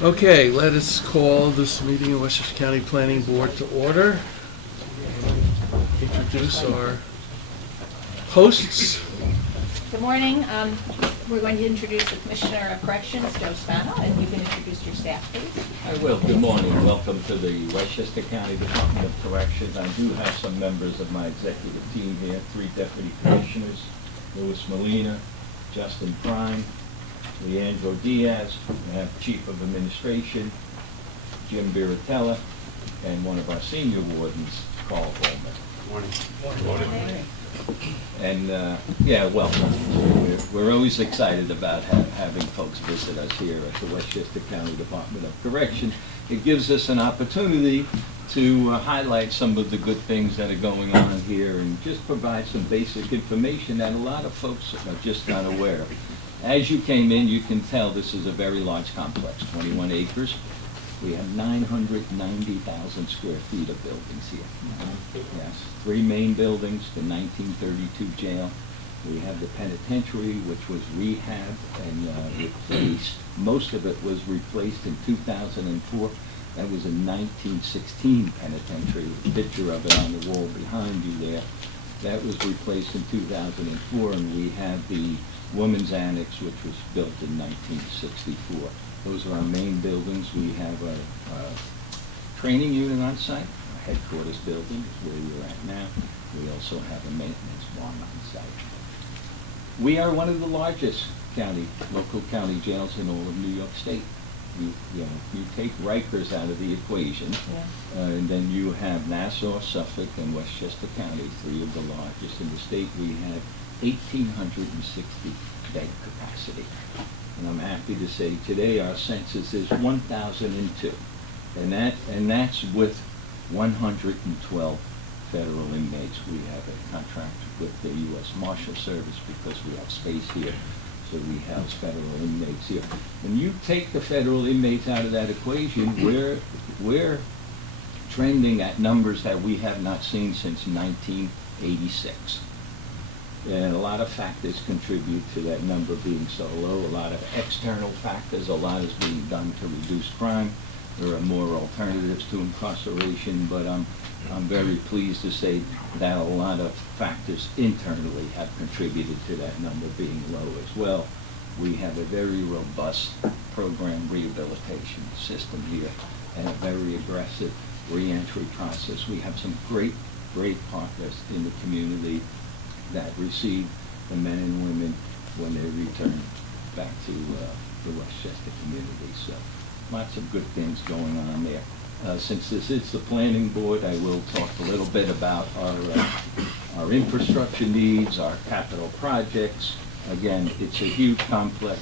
Okay, let us call this meeting of Westchester County Planning Board to order. Introduce our hosts. Good morning. We're going to introduce the Commissioner of Corrections, Joe Spano, and you can introduce your staff, please. I will. Good morning. Welcome to the Westchester County Department of Corrections. I do have some members of my executive team here, 3 deputy commissioners, Louis Molina, Justin Prime, Leandro Diaz. We have Chief of Administration, Jim Biratella, and one of our senior wardens, Carl Holman. Morning. Morning. And welcome. We're always excited about having folks visit us here at the Westchester County Department of Correction. It gives us an opportunity to highlight some of the good things that are going on here and just provide some basic information that a lot of folks are just not aware of. As you came in, you can tell this is a very large complex, 21 acres. We have 990,000 square feet of buildings here. Yes, 3 main buildings, the 1932 jail. We have the penitentiary, which was rehabbed and replaced. Most of it was replaced in 2004. That was a 1916 penitentiary, with a picture of it on the wall behind you there. That was replaced in 2004, and we have the Women's Annex, which was built in 1964. Those are our main buildings. We have a training unit on site. Our headquarters building is where we're at now. We also have a maintenance barn on site. We are one of the largest local county jails in all of New York State. You take Rikers out of the equation, and then you have Nassau, Suffolk, and Westchester County, 3 of the largest in the state. We have 1,860 bed capacity. And I'm happy to say today our census is 1,002. And that's with 112 federal inmates. We have a contract with the U.S. Marshal Service because we have space here. So we house federal inmates here. When you take the federal inmates out of that equation, we're trending at numbers that we have not seen since 1986. And a lot of factors contribute to that number being so low. A lot of external factors. A lot is being done to reduce crime. There are more alternatives to incarceration, but I'm very pleased to say that a lot of factors internally have contributed to that number being low as well. We have a very robust program rehabilitation system here and a very aggressive reentry process. We have some great partners in the community that receive the men and women when they return back to the Westchester community. So lots of good things going on there. Since this is the planning board, I will talk a little bit about our infrastructure needs, our capital projects. Again, it's a huge complex.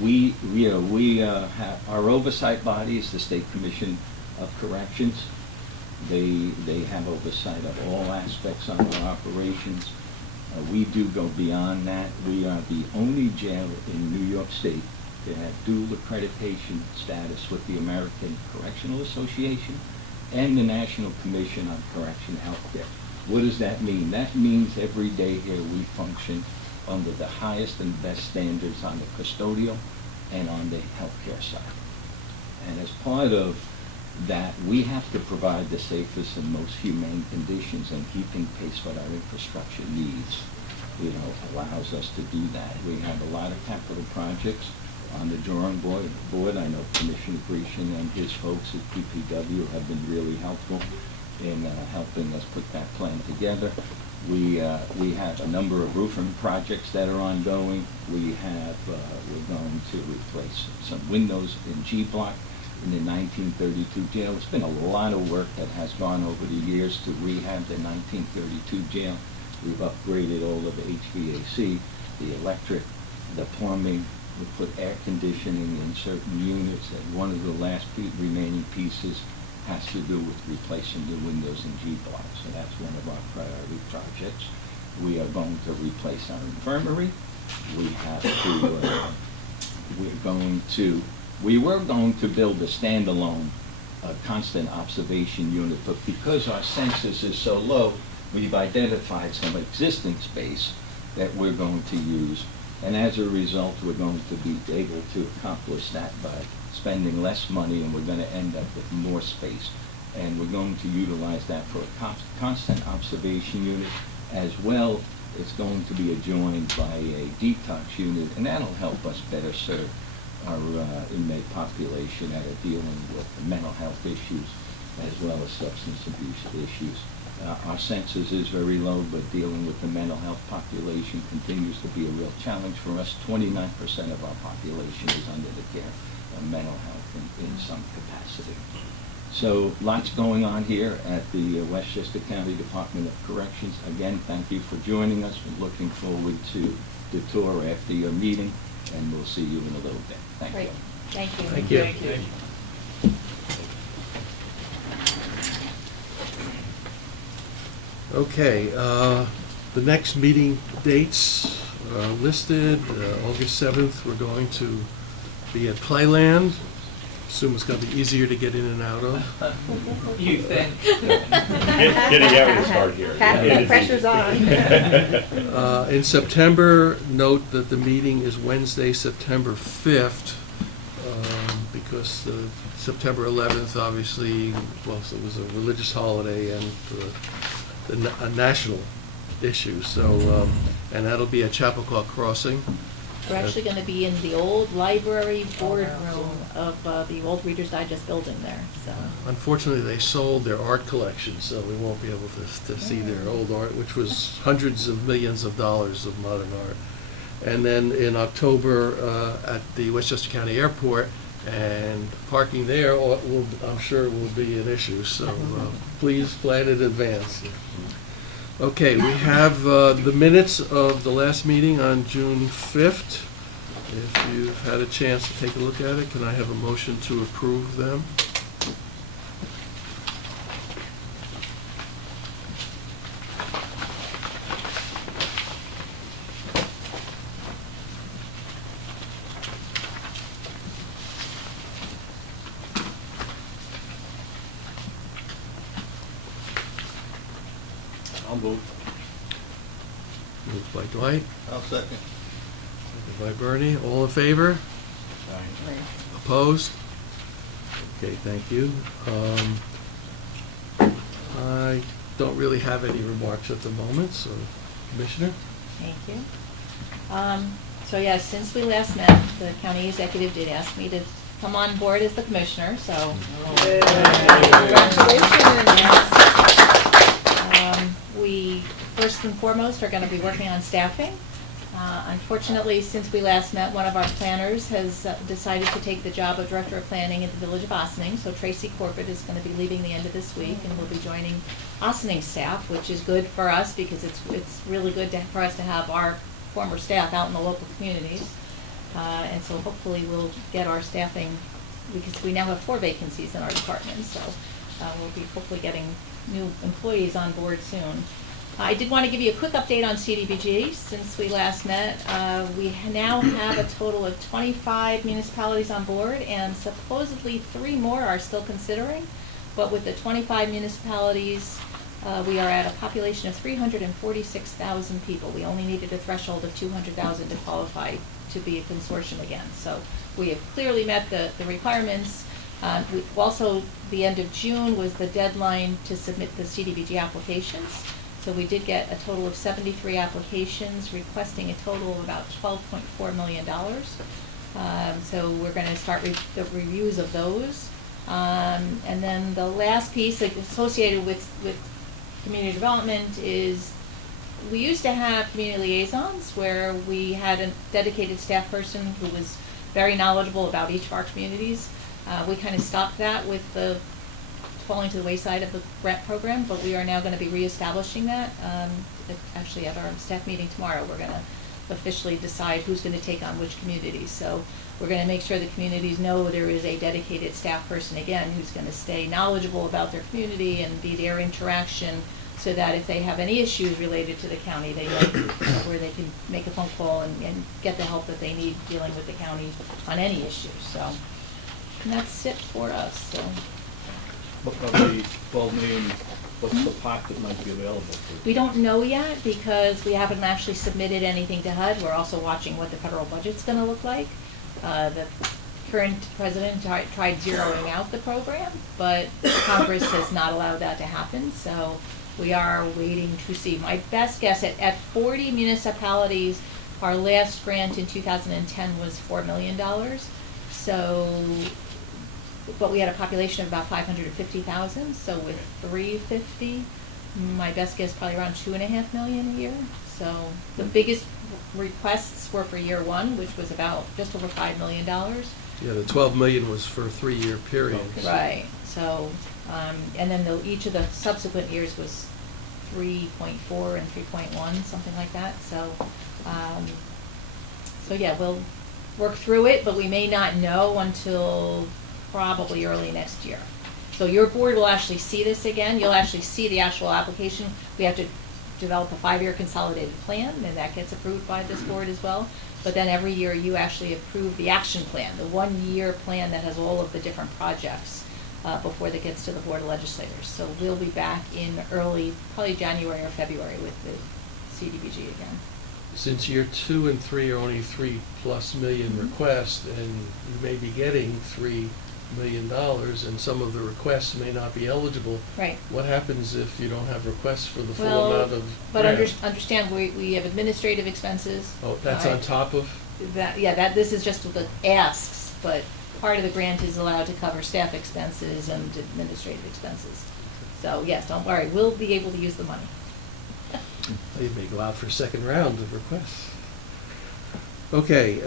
We have our oversight body is the State Commission of Corrections. They have oversight of all aspects of our operations. We do go beyond that. We are the only jail in New York State to have dual accreditation status with the American Correctional Association and the National Commission on Correction Healthcare. What does that mean? That means every day here we function under the highest and best standards on the custodial and on the healthcare side. And as part of that, we have to provide the safest and most humane conditions, and keeping pace with our infrastructure needs, allows us to do that. We have a lot of capital projects on the drawing board. I know Commissioner Grecian and his folks at PPW have been really helpful in helping us put that plan together. We have a number of roofing projects that are ongoing. We're going to replace some windows in G Block in the 1932 jail. It's been a lot of work that has gone over the years to rehab the 1932 jail. We've upgraded all of the HVAC, the electric, the plumbing. We put air conditioning in certain units, and one of the last remaining pieces has to do with replacing the windows in G Block. So that's one of our priority projects. We are going to replace our infirmary. We were going to build a standalone constant observation unit, but because our census is so low, we've identified some existing space that we're going to use. And as a result, we're going to be able to accomplish that by spending less money, and we're going to end up with more space. And we're going to utilize that for a constant observation unit as well. It's going to be adjoined by a detox unit, and that'll help us better serve our inmate population that are dealing with mental health issues as well as substance abuse issues. Our census is very low, but dealing with the mental health population continues to be a real challenge for us. 29% of our population is under the care of mental health in some capacity. So lots going on here at the Westchester County Department of Corrections. Again, thank you for joining us. We're looking forward to the tour after your meeting, and we'll see you in a little bit. Thank Great. you. Thank you. Thank you. Thank you. Okay, the next meeting dates are listed. August 7th, we're going to be at Playland. Assume it's going to be easier to get in and out of. You think? Getting out is hard here. The pressure's on. In September, note that the meeting is Wednesday, September 5th, because September 11th, obviously, well, it was a religious holiday and a national issue, so, and that'll be at Chappaqua Crossing. We're actually going to be in the old library boardroom of the old Reader's Digest building there, so. Unfortunately, they sold their art collection, so we won't be able to see their old art, which was hundreds of millions of dollars of modern art. And then in October, at the Westchester County Airport, and parking there, I'm sure will be an issue, so please plan in advance. Okay, we have the minutes of the last meeting on June 5th. If you've had a chance to take a look at it, can I have a motion to approve them? I'll move. Moved by Dwight, I'll second. seconded by Bernie. All in favor? Opposed? Okay, thank you. I don't really have any remarks at the moment, so Commissioner? Thank you. So yes, since we last met, the county executive did ask me to come on board as the commissioner, so. We, first and foremost, are going to be working on staffing. Unfortunately, since we last met, one of our planners has decided to take the job of Director of Planning at the Village of Ossining, so Tracy Corbett is going to be leaving the end of this week and will be joining Ossining staff, which is good for us because it's really good for us to have our former staff out in the local communities. And so hopefully we'll get our staffing, because we now have 4 vacancies in our department, so we'll be hopefully getting new employees on board soon. I did want to give you a quick update on CDBG. Since we last met, we now have a total of 25 municipalities on board, and supposedly 3 more are still considering. But with the 25 municipalities, we are at a population of 346,000 people. We only needed a threshold of 200,000 to qualify to be a consortium again. So we have clearly met the requirements. We also, the end of June was the deadline to submit the CDBG applications. So we did get a total of 73 applications requesting a total of about $12.4 million. So we're going to start the reviews of those. And then the last piece associated with community development is we used to have community liaisons where we had a dedicated staff person who was very knowledgeable about each of our communities. We kind of stopped that with the falling to the wayside of the grant program, but we are now going to be reestablishing that. Actually, at our staff meeting tomorrow, we're going to officially decide who's going to take on which communities. So we're going to make sure the communities know there is a dedicated staff person, again, who's going to stay knowledgeable about their community and be their interaction, so that if they have any issues related to the county, they know where they can make a phone call and get the help that they need dealing with the county on any issues. So, and that's it for us. So. What of the 12 million, what's the pot that might be available for? We don't know yet because we haven't actually submitted anything to HUD. We're also watching what the federal budget's going to look like. The current president tried zeroing out the program, but Congress has not allowed that to happen, so we are waiting to see. My best guess, at 40 municipalities, our last grant in 2010 was $4 million. So, but we had a population of about 550,000, so with 350, my best guess probably around 2.5 million a year. So the biggest requests were for year one, which was about just over $5 million. Yeah, the 12 million was for a 3-year period. Right, so, and then each of the subsequent years was 3.4 and 3.1, something like that, so, so yeah, we'll work through it, but we may not know until probably early next year. So your board will actually see this again, you'll actually see the actual application. We have to develop a 5-year consolidated plan, and that gets approved by this board as well. But then every year you actually approve the action plan, the 1-year plan that has all of the different projects before that gets to the Board of Legislators. So we'll be back in early, probably January or February with the CDBG again. Since year 2 and 3 are only $3+ million requests, and you may be getting $3 million, and some of the requests may not be eligible. Right. What happens if you don't have requests for the full Well, amount of but grant? understand, we have administrative expenses. Oh, that's on top of? That, yeah, this is just the asks, but part of the grant is allowed to cover staff expenses and administrative expenses. So yes, don't worry, we'll be able to use the money. They may go out for a second round of requests. Okay,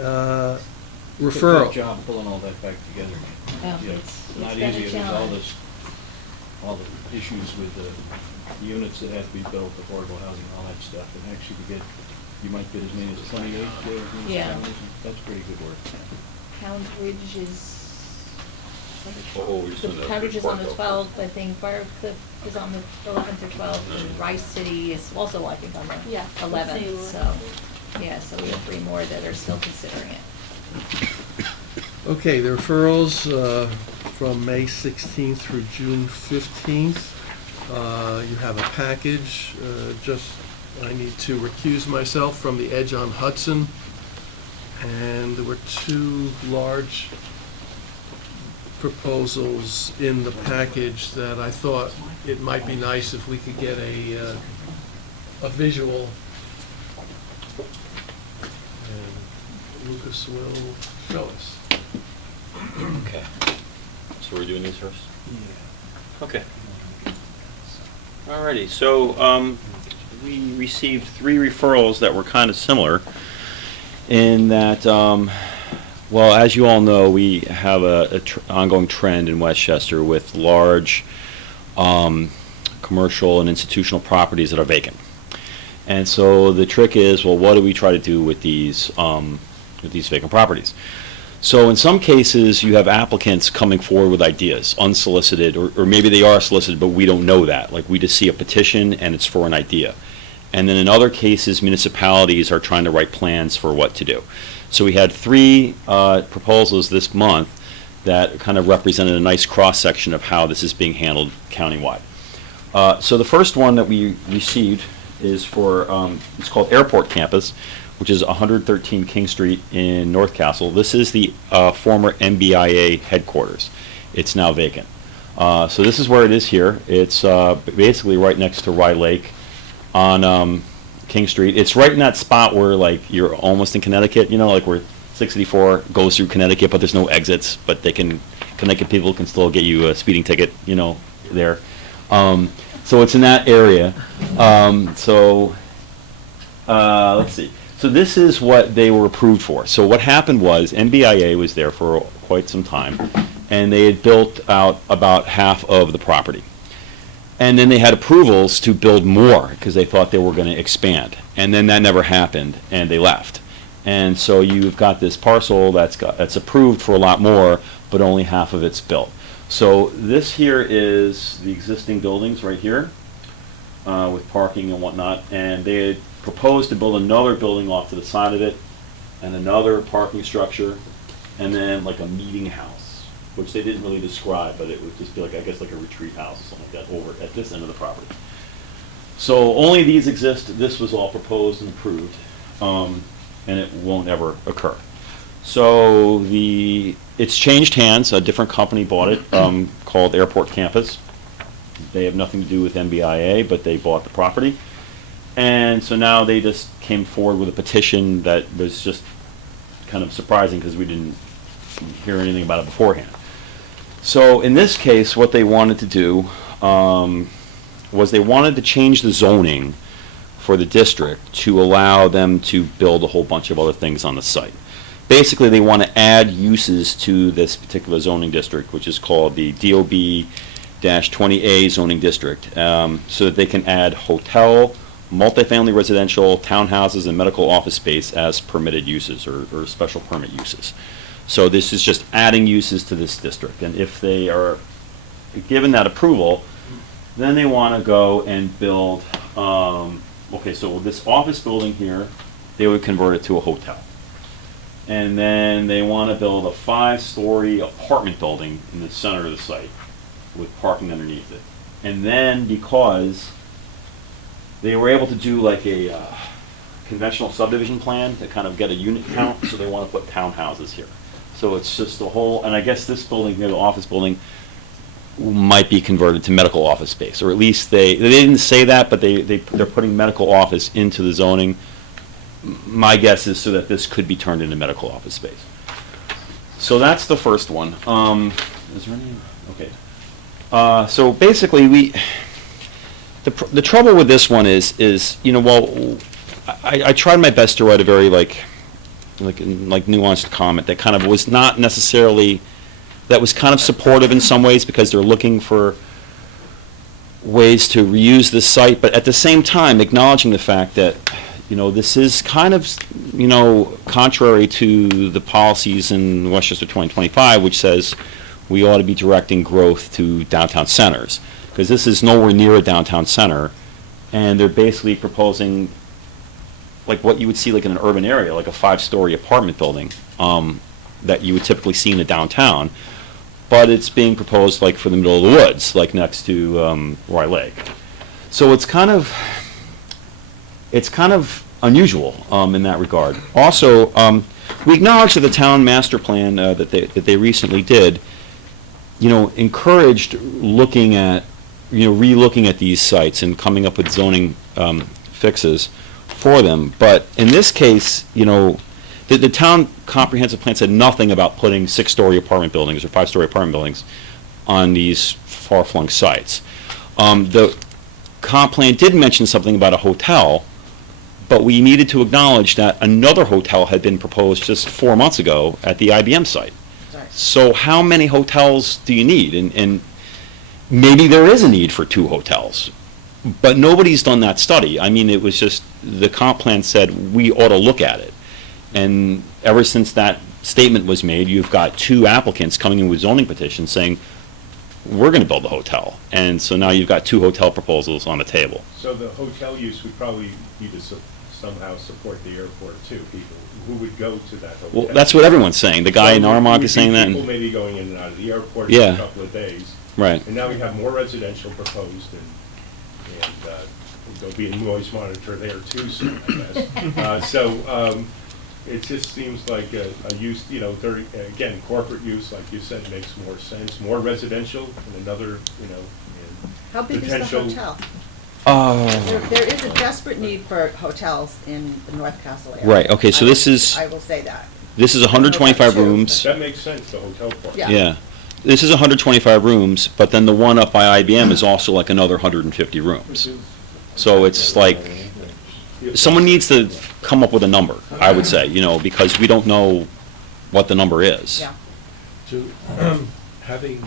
referral. Good job pulling all that back together. Yeah, It's not been a easy, there's challenge. all the issues with the units that have to be built, affordable housing, all that stuff, and actually you might get as many as 28 municipalities. Yeah. That's pretty good work. Pound Ridge is, Oh, we just the did that Pound Ridge is on the report, though. 12th, I think Briarcliff is on the 11th or 12th, and Rice City is also, I think, on the Yeah, 11th, same. so, yeah, so we have 3 more that are still considering it. Okay, the referrals from May 16th through June 15th. You have a package. I need to recuse myself from the Edge on Hudson. And there were 2 large proposals in the package that I thought it might be nice if we could get a visual. And Lucas will show us. Okay. So we're doing these first? Okay. Alrighty, so we received 3 referrals that were kind of similar in that, well, as you all know, we have a ongoing trend in Westchester with large commercial and institutional properties that are vacant. And so the trick is, well, what do we try to do with these vacant properties? So in some cases, you have applicants coming forward with ideas, unsolicited, or maybe they are solicited, but we don't know that. Like, we just see a petition and it's for an idea. And then in other cases, municipalities are trying to write plans for what to do. So we had 3 proposals this month that kind of represented a nice cross-section of how this is being handled countywide. So the first one that we received is for, it's called Airport Campus, which is 113 King Street in North Castle. This is the former MBIA headquarters. It's now vacant. So this is where it is here. It's basically right next to Rye Lake on King Street. It's right in that spot where, like, you're almost in Connecticut, you know, like where 64 goes through Connecticut, but there's no exits, but Connecticut people can still get you a speeding ticket, you know, there. So it's in that area. Let's see. So this is what they were approved for. So what happened was MBIA was there for quite some time, and they had built out about half of the property. And then they had approvals to build more because they thought they were going to expand. And then that never happened, and they left. And so you've got this parcel that's approved for a lot more, but only half of it's built. So this here is the existing buildings right here with parking and whatnot. And they had proposed to build another building off to the side of it, and another parking structure, and then like a meeting house, which they didn't really describe, but it would just be like, I guess, like a retreat house or something like that over at this end of the property. So only these exist. This was all proposed and approved, and it won't ever occur. So it's changed hands. A different company bought it, called Airport Campus. They have nothing to do with MBIA, but they bought the property. And so now they just came forward with a petition that was just kind of surprising because we didn't hear anything about it beforehand. So in this case, what they wanted to do was they wanted to change the zoning for the district to allow them to build a whole bunch of other things on the site. Basically, they want to add uses to this particular zoning district, which is called the DOB-20A zoning district, so that they can add hotel, multifamily residential, townhouses, and medical office space as permitted uses or special permit uses. So this is just adding uses to this district. And if they are given that approval, then they want to go and build, okay, so this office building here, they would convert it to a hotel. And then they want to build a 5-story apartment building in the center of the site with parking underneath it. And then because they were able to do like a conventional subdivision plan to kind of get a unit count, so they want to put townhouses here. So it's just a whole, and I guess this building here, the office building, might be converted to medical office space, or at least they didn't say that, but they're putting medical office into the zoning. My guess is so that this could be turned into medical office space. So that's the first one. Is there any? Okay. So basically, the trouble with this one is well, I tried my best to write a very like nuanced comment that kind of was not necessarily, that was kind of supportive in some ways because they're looking for ways to reuse this site, but at the same time acknowledging the fact that this is kind of, contrary to the policies in Westchester 2025, which says we ought to be directing growth to downtown centers, because this is nowhere near a downtown center, and they're basically proposing like what you would see like in an urban area, like a 5-story apartment building that you would typically see in a downtown, but it's being proposed like for the middle of the woods, like next to Rye Lake. So it's kind of unusual in that regard. Also, we acknowledge that the town master plan that they recently did, encouraged looking at, re-looking at these sites and coming up with zoning fixes for them. But in this case, the town comprehensive plan said nothing about putting 6-story apartment buildings or 5-story apartment buildings on these far-flung sites. The comp plan did mention something about a hotel, but we needed to acknowledge that another hotel had been proposed just 4 months ago at the IBM site. Sorry. So how many hotels do you need? And maybe there is a need for 2 hotels, but nobody's done that study. I mean, it was just, the comp plan said we ought to look at it. And ever since that statement was made, you've got 2 applicants coming in with zoning petitions saying, we're going to build a hotel. And so now you've got 2 hotel proposals on the table. So the hotel use would probably need to somehow support the airport too, people who would go to that hotel. Well, that's what everyone's saying. The guy in Armonk is saying that. People may be going in and out of the airport Yeah. for a couple of days. Right. And now we have more residential proposed, and there'll be a noise monitor there too soon, I guess. It just seems like a use, again, corporate use, like you said, makes more sense. More residential and another, How big is the potential. hotel? There is a desperate need for hotels in the North Castle area. Right, okay, so this is, I will say that. this is 125 rooms. That makes sense, the hotel part. Yeah. Yeah. This is 125 rooms, but then the one up by IBM is also like another 150 rooms. So it's like, someone needs to come up with a number, I would say, because we don't know what the number is. Yeah. To, having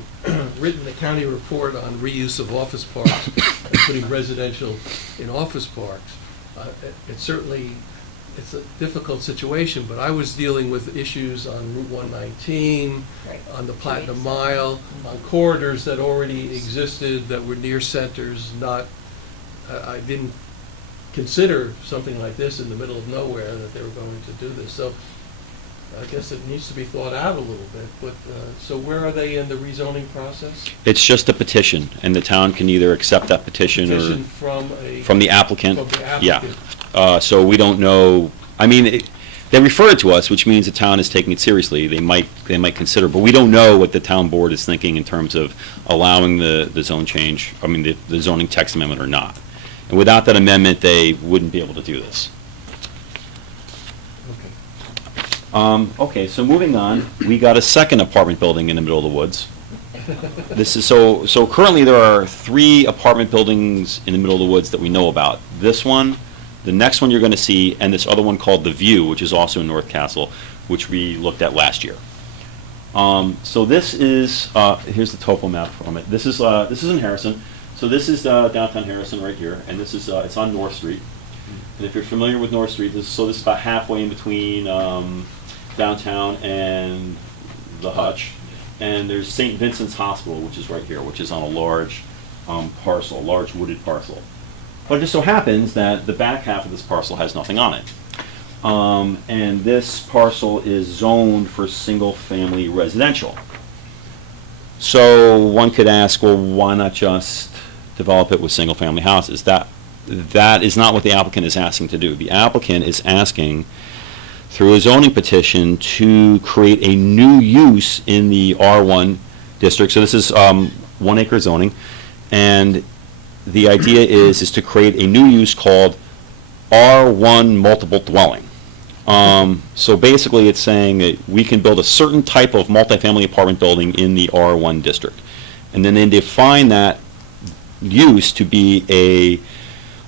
written the county report on reuse of office parks and putting residential in office parks, it's a difficult situation, but I was dealing with issues on Route 119, Right. on the Platinum Mile, on corridors that already existed that were near centers, I didn't consider something like this in the middle of nowhere, that they were going to do this. So I guess it needs to be thought out a little bit, but, so where are they in the rezoning process? It's just a petition, and the town can either accept that petition Petition or from from the applicant. From the Yeah. applicant. So we don't know, I mean, they refer it to us, which means the town is taking it seriously. They might consider, but we don't know what the town board is thinking in terms of allowing the zone change, I mean, the zoning text amendment or not. And without that amendment, they wouldn't be able to do this. Okay, so moving on, we got a second apartment building in the middle of the woods. This is, so currently there are 3 apartment buildings in the middle of the woods that we know about. This one, the next one you're going to see, and this other one called The View, which is also in North Castle, which we looked at last year. So this is, here's the topo map from it. This is in Harrison. So this is downtown Harrison right here, and this is, it's on North Street. And if you're familiar with North Street, this is about halfway in between downtown and the Hutch. And there's St. Vincent's Hospital, which is right here, which is on a large parcel, large wooded parcel. But it just so happens that the back half of this parcel has nothing on it. And this parcel is zoned for single-family residential. So one could ask, well, why not just develop it with single-family houses? That is not what the applicant is asking to do. The applicant is asking, through a zoning petition, to create a new use in the R1 district. So this is 1 acre zoning, and the idea is to create a new use called R1 multiple dwelling. So basically it's saying that we can build a certain type of multifamily apartment building in the R1 district. And then they define that use to be a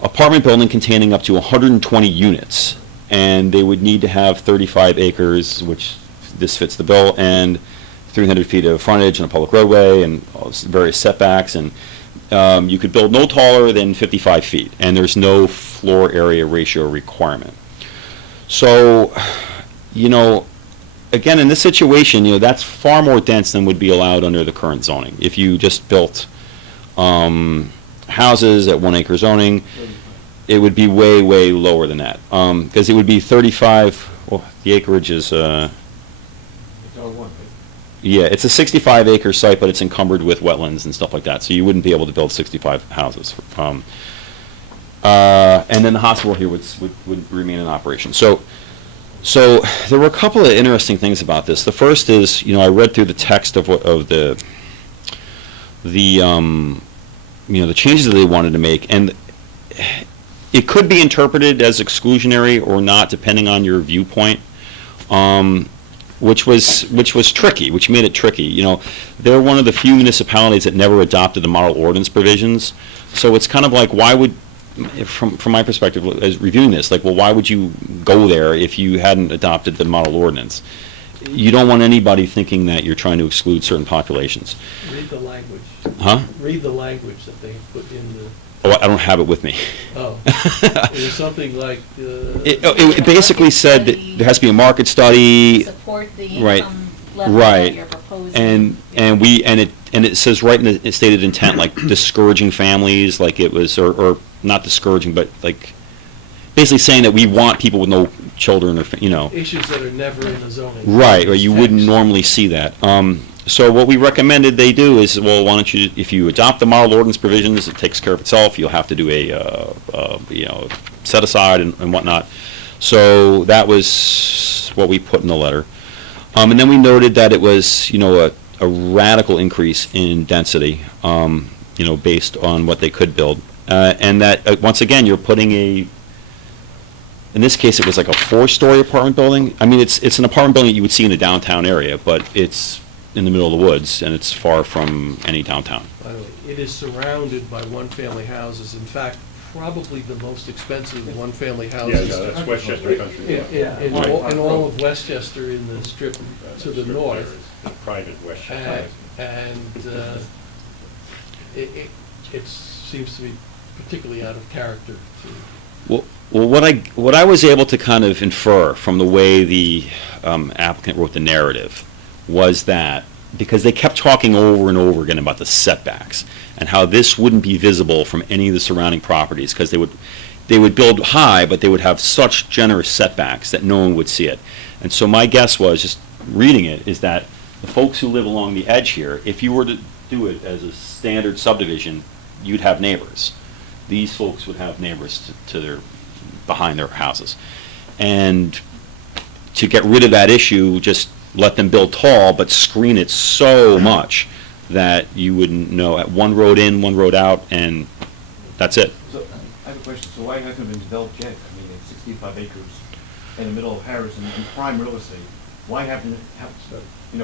apartment building containing up to 120 units. And they would need to have 35 acres, which this fits the bill, and 300 feet of frontage and a public roadway and various setbacks. And you could build no taller than 55 feet, and there's no floor area ratio requirement. So, again, in this situation, that's far more dense than would be allowed under the current zoning. If you just built houses at 1 acre zoning, it would be way, way lower than that. Because it would be 35, well, the acreage is, It's R1, right? yeah, it's a 65 acre site, but it's encumbered with wetlands and stuff like that, so you wouldn't be able to build 65 houses. And then the hospital here would remain in operation. So there were a couple of interesting things about this. The first is, I read through the text of the changes that they wanted to make, and it could be interpreted as exclusionary or not, depending on your viewpoint, which was tricky, which made it tricky. They're one of the few municipalities that never adopted the model ordinance provisions. So it's kind of like, why would, from my perspective, as reviewing this, like, well, why would you go there if you hadn't adopted the model ordinance? You don't want anybody thinking that you're trying to exclude certain populations. Read the language. Huh? Read the language that they put in the, Oh, I don't have it with me. oh, it was something like, It basically said that there has to be a market study, Support the Right. income level Right. that you're proposing. and it says right in the stated intent, like discouraging families, like it was, or not discouraging, but like basically saying that we want people with no children or issues that are never in the zoning. right, or you wouldn't text. normally see that. So what we recommended they do is, well, why don't you, if you adopt the model ordinance provisions, it takes care of itself. You'll have to do a set aside and whatnot. So that was what we put in the letter. And then we noted that it was, a radical increase in density, based on what they could build. And that, once again, you're putting in this case, it was like a 4-story apartment building. I mean, it's an apartment building that you would see in a downtown area, but it's in the middle of the woods, and it's far from any downtown. By the way, it is surrounded by one-family houses. In fact, probably the most expensive one-family Yeah, houses. that's Westchester Country Club. In all of Westchester, in the strip to the north. Private Westchester. And it seems to be particularly out of character to. Well, what I was able to kind of infer from the way the applicant wrote the narrative was that, because they kept talking over and over again about the setbacks and how this wouldn't be visible from any of the surrounding properties, because they would build high, but they would have such generous setbacks that no one would see it. And so my guess was, just reading it, is that the folks who live along the edge here, if you were to do it as a standard subdivision, you'd have neighbors. These folks would have neighbors behind their houses. And to get rid of that issue, just let them build tall, but screen it so much that you wouldn't know, at one road in, one road out, and that's it. So, I have a question, so why hasn't it been developed yet? I mean, it's 65 acres in the middle of Harrison, in prime real estate. Why haven't,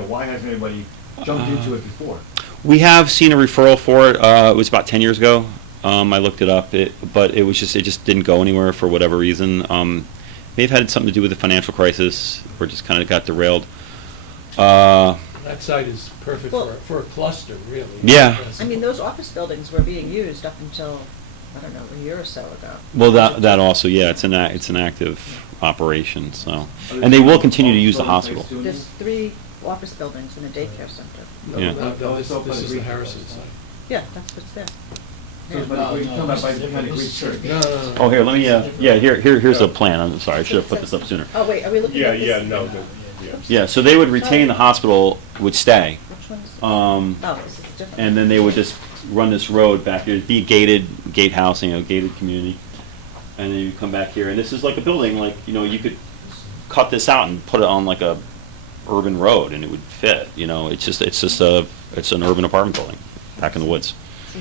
why hasn't anybody jumped into it before? We have seen a referral for it. It was about 10 years ago. I looked it up, but it just didn't go anywhere for whatever reason. May have had something to do with the financial crisis, or just kind of got derailed. That site is perfect Well- for a cluster, really. Yeah. I mean, those office buildings were being used up until, I don't know, a year or so ago. Well, that also, yeah, it's an active operation, so. And they will continue to use the hospital. There's 3 office buildings and a daycare center. No, Yeah. no, this is the Harrison site. Yeah, that's what's there. You're talking about by behind the Greek church. No, no, no. Oh, here, let me, here's the plan. I'm sorry, I should have put this up sooner. Oh, wait, are we looking Yeah, at this? yeah, no, yeah. Yeah, so they would retain, the hospital would stay. Which one's? Um, Oh, this is different. And then they would just run this road back here, it'd be gate housing, gated community. And then you come back here, and this is like a building, like, you could cut this out and put it on like a urban road, and it would fit, it's an urban apartment building, back in the woods.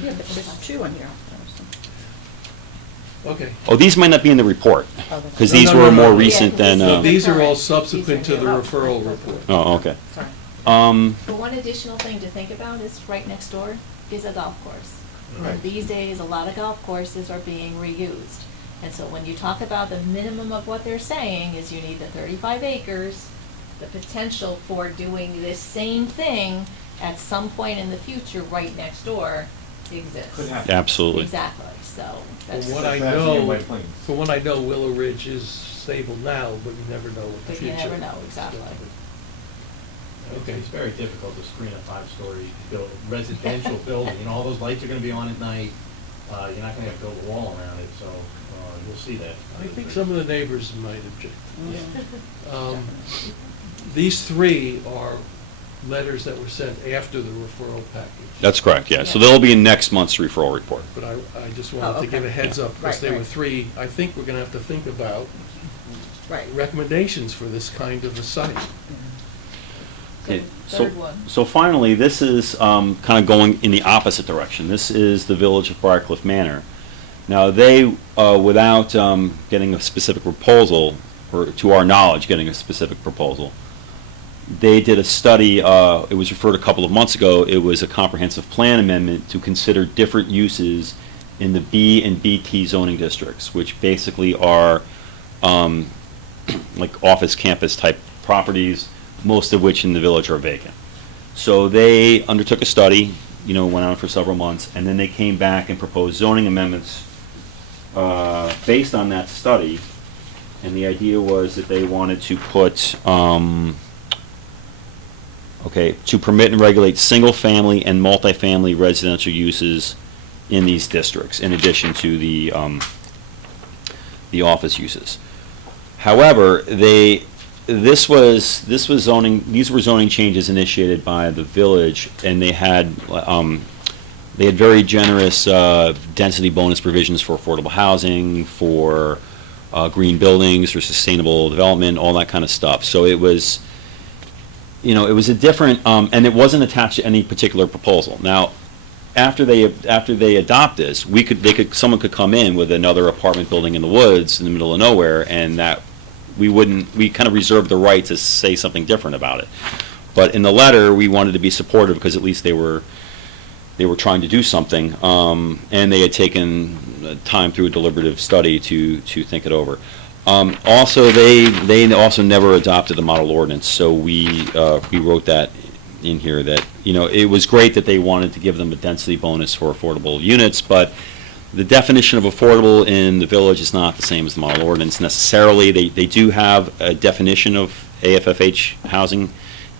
Yeah, but there's 2 on here. Okay. Oh, these might not be in the report, Oh, that's- because No, these no, were no, more no. recent Yeah, than, So these are all Correct. subsequent to the These are- referral report. oh, okay. Sorry. But one additional thing to think about is right next door is a golf course. Right. And these days, a lot of golf courses are being reused. And so when you talk about the minimum of what they're saying is you need the 35 acres, the potential for doing this same thing at some point in the future right next door exists. Could happen. Absolutely. Exactly, so that's. From what I Perhaps near know, White Plains. from what I know, Willow Ridge is stable now, but you never know what the But you future. never know, exactly. Okay. It's very difficult to screen a 5-story residential building, all those lights are gonna be on at night, you're not gonna have to build a wall around it, so, you'll see that. I think some of the neighbors might object. Yeah. These 3 are letters that were sent after the referral package. That's correct, yeah. So they'll be in next month's referral report. But I just wanted to give a okay. heads up, because Right, there were right. 3, I think we're gonna have to think about Right. recommendations for this kind of a site. Okay, Third one. So finally, this is kind of going in the opposite direction. This is the Village of Briarcliff Manor. Now, they, without getting a specific proposal, or to our knowledge, getting a specific proposal, they did a study, it was referred a couple of months ago, it was a comprehensive plan amendment to consider different uses in the B and BT zoning districts, which basically are like office campus type properties, most of which in the village are vacant. So they undertook a study, went on for several months, and then they came back and proposed zoning amendments based on that study. And the idea was that they wanted to put, to permit and regulate single-family and multifamily residential uses in these districts, in addition to the office uses. However, these were zoning changes initiated by the village, and they had very generous density bonus provisions for affordable housing, for green buildings, for sustainable development, all that kind of stuff. So it was, it was a different, and it wasn't attached to any particular proposal. Now, after they adopt this, someone could come in with another apartment building in the woods in the middle of nowhere, and that we kind of reserved the right to say something different about it. But in the letter, we wanted to be supportive because at least they were trying to do something, and they had taken time through a deliberative study to think it over. Also, they also never adopted the model ordinance, so we wrote that in here that, it was great that they wanted to give them a density bonus for affordable units, but the definition of affordable in the village is not the same as the model ordinance necessarily. They do have a definition of AFFH housing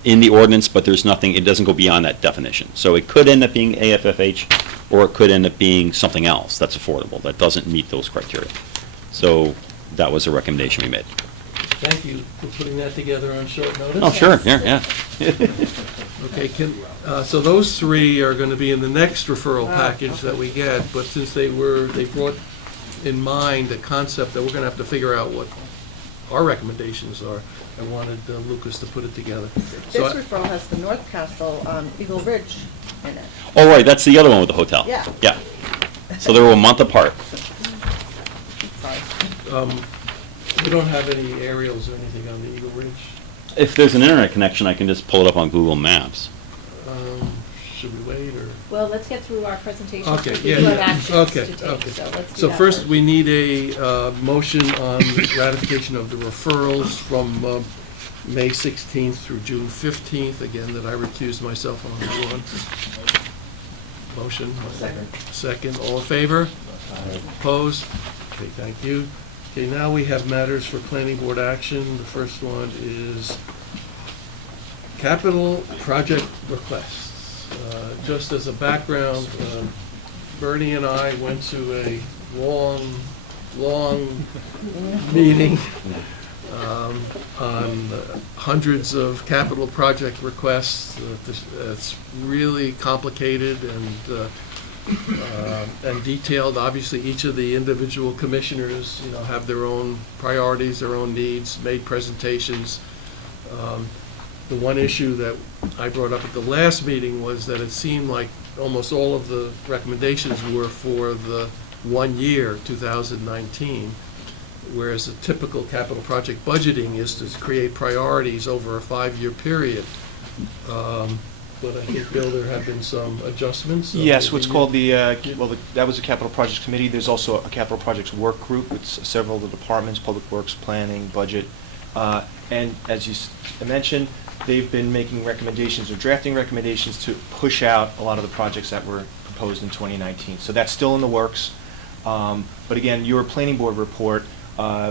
in the ordinance, but there's nothing, it doesn't go beyond that definition. So it could end up being AFFH, or it could end up being something else that's affordable, that doesn't meet those criteria. So that was a recommendation we made. Thank you for putting that together on short notice. Oh, sure, yeah. Okay, so those 3 are gonna be in the next referral package that we get, but since they brought in mind a concept that we're gonna have to figure out our recommendations are. I wanted Lucas to put it together. So This referral has the North Castle, Eagle Ridge in it. Oh, right, that's the other one with the hotel. Yeah. Yeah. So they were a month apart. Sorry. we don't have any aerials or anything on the Eagle Ridge. If there's an internet connection, I can just pull it up on Google Maps. Should we wait, or? Well, let's get through our presentation. Okay, We yeah, do have yeah, actions okay, to take, okay. so let's do So that first, we need a motion on ratification of the referrals from May 16th through June 15th, again, that I recused myself on that one. Motion? Second. Second, all in favor? Opposed? Okay, thank you. Okay, now we have matters for planning board action. The first one is capital project requests. Just as a background, Bernie and I went to a long meeting on hundreds of capital project requests. It's really complicated and detailed. Obviously, each of the individual commissioners, have their own priorities, their own needs, made presentations. The one issue that I brought up at the last meeting was that it seemed like almost all of the recommendations were for the 1 year, 2019, whereas the typical capital project budgeting is to create priorities over a 5-year period. But I think, Bill, there have been some adjustments. Yes, what's called that was the Capital Projects Committee. There's also a Capital Projects Work Group with several of the departments, Public Works, Planning, Budget. And as you mentioned, they've been making recommendations or drafting recommendations to push out a lot of the projects that were proposed in 2019. So that's still in the works. But again, your planning board report,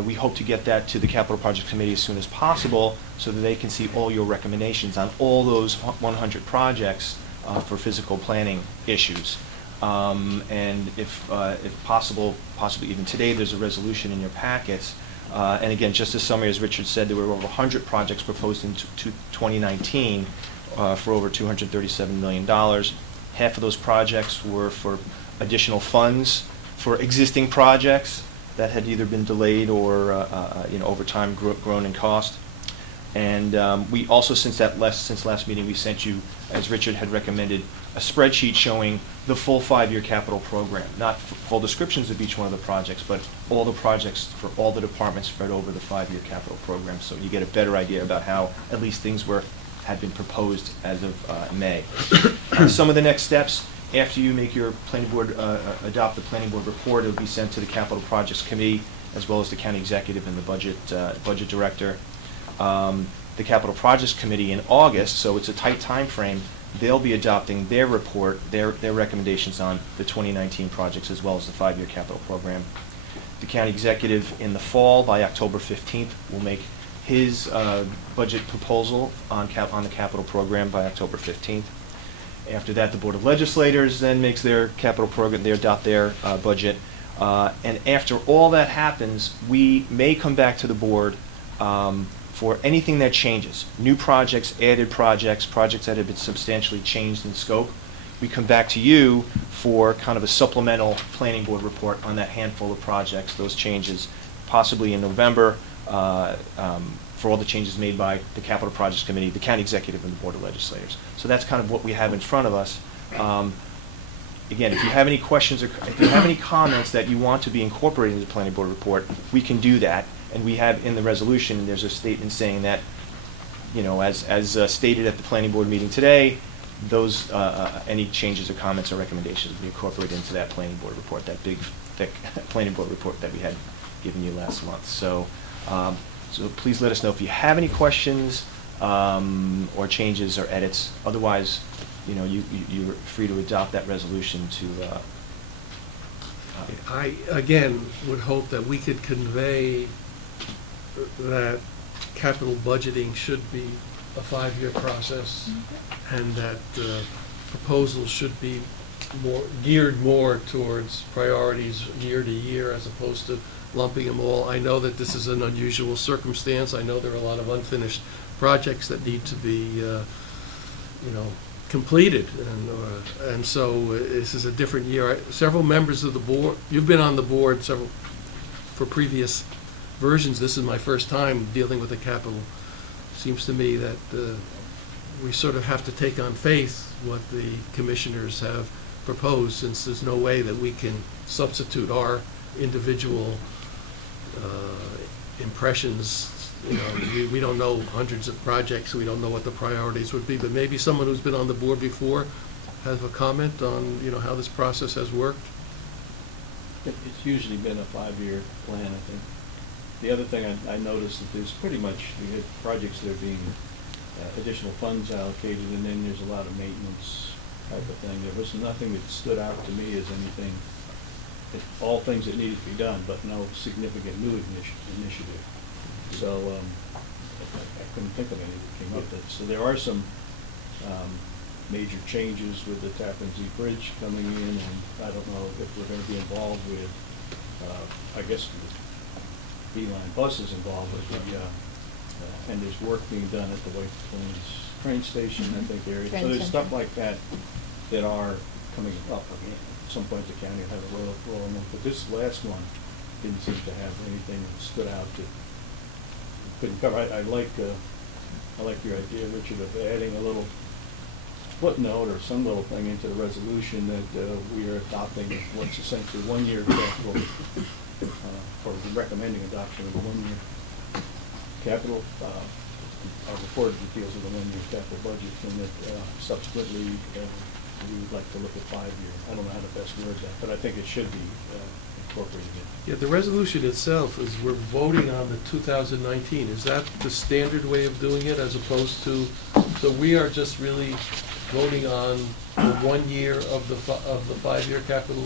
we hope to get that to the Capital Projects Committee as soon as possible so that they can see all your recommendations on all those 100 projects for physical planning issues. And if possible, possibly even today, there's a resolution in your packets. And again, just a summary, as Richard said, there were over 100 projects proposed in 2019 for over $237 million. Half of those projects were for additional funds for existing projects that had either been delayed or over time grown in cost. And we also, since last meeting, we sent you, as Richard had recommended, a spreadsheet showing the full 5-year capital program, not full descriptions of each one of the projects, but all the projects for all the departments spread over the 5-year capital program, so you get a better idea about how at least things had been proposed as of May. Some of the next steps, after you make your planning board, adopt the planning board report, it will be sent to the Capital Projects Committee, as well as the county executive and the budget director. The Capital Projects Committee in August, so it's a tight time frame. They'll be adopting their report, their recommendations on the 2019 projects, as well as the 5-year capital program. The county executive in the fall, by October 15th, will make his budget proposal on the capital program by October 15th. After that, the Board of Legislators then makes their capital program, they adopt their budget. And after all that happens, we may come back to the board for anything that changes. New projects, added projects, projects that have been substantially changed in scope. We come back to you for kind of a supplemental planning board report on that handful of projects, those changes, possibly in November, for all the changes made by the Capital Projects Committee, the County Executive, and the Board of Legislators. So that's kind of what we have in front of us. Again, if you have any questions or if you have any comments that you want to be incorporated in the planning board report, we can do that. And we have in the resolution, there's a statement saying that, as stated at the planning board meeting today, those any changes or comments or recommendations will be incorporated into that planning board report, that big, thick planning board report that we had given you last month. So, so please let us know if you have any questions or changes or edits. Otherwise, you're free to adopt that resolution to. I, again, would hope that we could convey that capital budgeting should be a 5-year process, and that proposals should be geared more towards priorities year to year as opposed to lumping them all. I know that this is an unusual circumstance. I know there are a lot of unfinished projects that need to be, completed, and so this is a different year. Several members of the board, you've been on the board for previous versions, this is my first time dealing with the capital. Seems to me that we sort of have to take on faith what the commissioners have proposed, since there's no way that we can substitute our individual impressions. You know, we don't know hundreds of projects, we don't know what the priorities would be, but maybe someone who's been on the board before has a comment on, you know, how this process has worked. It's usually been a 5-year plan, I think. The other thing I noticed that there's pretty much, you have projects that are being additional funds allocated, and then there's a lot of maintenance type of thing. There was nothing that stood out to me as anything, all things that needed to be done, but no significant new initiative. So I couldn't think of any that came up with it. So there are some major changes with the Tappan Zee Bridge coming in, and I don't know if we're going to be involved with, I guess, Beeline buses involved with the, and there's work being done at the White Plains train station, I think, area. So there's stuff like that that are coming up again. At some point, the county will have a role in them, but this last one didn't seem to have anything that stood out that couldn't cover. I like your idea, Richard, of adding a little footnote or some little thing into the resolution that we are adopting what's essentially 1-year capital, or recommending adoption of a 1-year capital, our report that deals with a 1-year capital budget, and that subsequently we would like to look at 5-year. I don't know how to best word that, but I think it should be incorporated in. Yeah, the resolution itself is we're voting on the 2019. Is that the standard way of doing it, as opposed to, so we are just really voting on the 1 year of the 5-year capital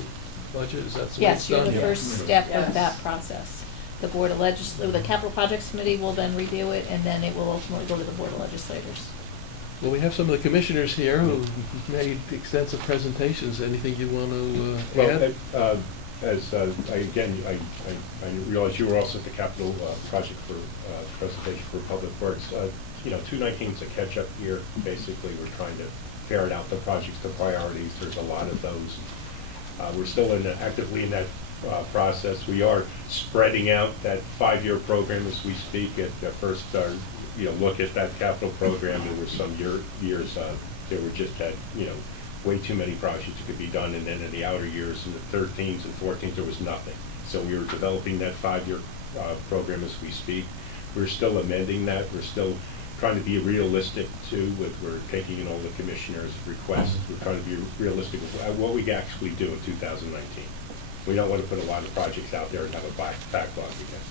budget? Is that the way Yes, it's you're done? the first step of that process. The Board of the Capital Projects Committee will then review it, and then it will ultimately go to the Board of Legislators. Well, we have some of the commissioners here who made extensive presentations. Anything you want to add? Well, I realize you were also at the capital project for presentation for Public Works. 2019 is a catch-up year. Basically, we're trying to ferret out the projects, the priorities. There's a lot of those. We're still actively in that process. We are spreading out that 5-year program as we speak. At the first look at that capital program, there were some years there were just way too many projects that could be done, and then in the outer years, in the 13s and 14s, there was nothing. So we were developing that 5-year program as we speak. We're still amending that. We're still trying to be realistic too. We're taking in all the commissioners' requests. We're trying to be realistic with what we actually do in 2019. We don't want to put a lot of projects out there and have a backlog again.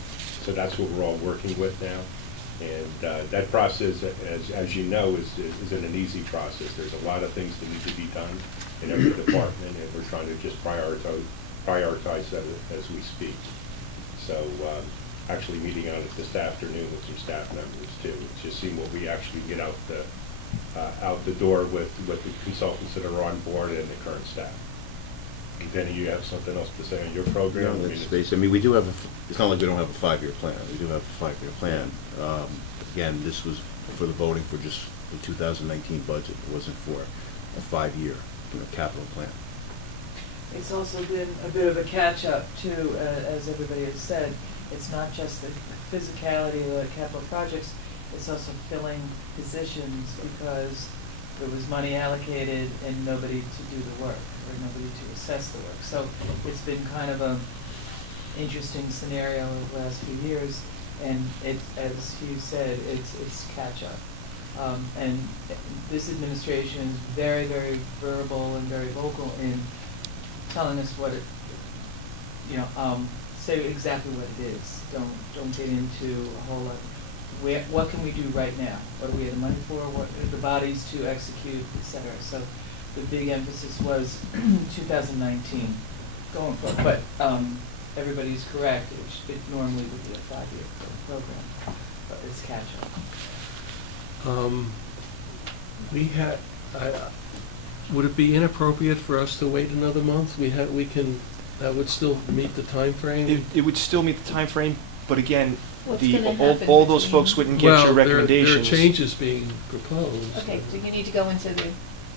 So that's what we're all working with now. And that process, as you know, isn't an easy process. There's a lot of things that need to be done in every department, and we're trying to just prioritize that as we speak. So actually meeting on it this afternoon with some staff members too, just seeing what we actually get out the door with the consultants that are on board and the current staff. Denny, you have something else to say on your program? We do have it's not like we don't have a 5-year plan. We do have a 5-year plan. Again, this was for the voting for just the 2019 budget. It wasn't for a 5-year capital plan. It's also been a bit of a catch-up too, as everybody has said. It's not just the physicality of the capital projects, it's also filling positions because there was money allocated and nobody to do the work, or nobody to assess the work. So it's been kind of a interesting scenario over the last few years, and it, as Hugh said, it's catch-up. And this administration is very, very verbal and very vocal in telling us what it, say exactly what it is. Don't get into a whole lot. What can we do right now? What do we have the money for? What are the bodies to execute, et cetera? So the big emphasis was 2019 going forward. But everybody's correct. It normally would be a 5-year program, but it's catch-up. Would it be inappropriate for us to wait another month? That would still meet the time frame? It would still meet the time frame, but again, What's gonna happen all those between- folks wouldn't get your recommendations. There are changes being proposed. Okay, so you need to go into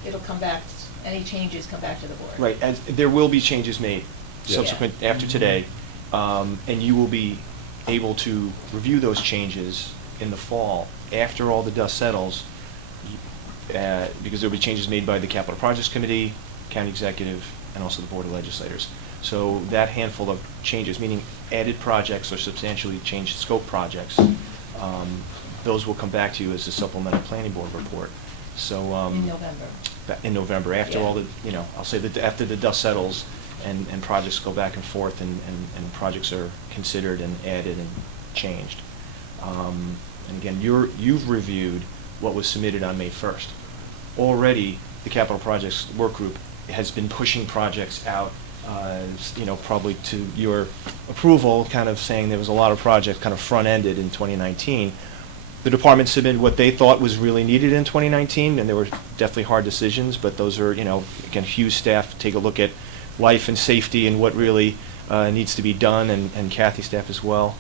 it'll come back, any changes come back to the board. Right, and there will be changes made Yeah. subsequent after today, and you will be able to review those changes in the fall, after all the dust settles, because there'll be changes made by the Capital Projects Committee, County Executive, and also the Board of Legislators. So that handful of changes, meaning added projects or substantially changed scope projects, those will come back to you as a supplemental planning board report. So In November. in November, after Yeah. all the, I'll say that after the dust settles and projects go back and forth and projects are considered and added and changed. And again, you've reviewed what was submitted on May 1st. Already, the Capital Projects Work Group has been pushing projects out, probably to your approval, kind of saying there was a lot of projects kind of front-ended in 2019. The department submitted what they thought was really needed in 2019, and there were definitely hard decisions, but those are, again, Hugh's staff take a look at life and safety and what really needs to be done, and Kathy's staff as well.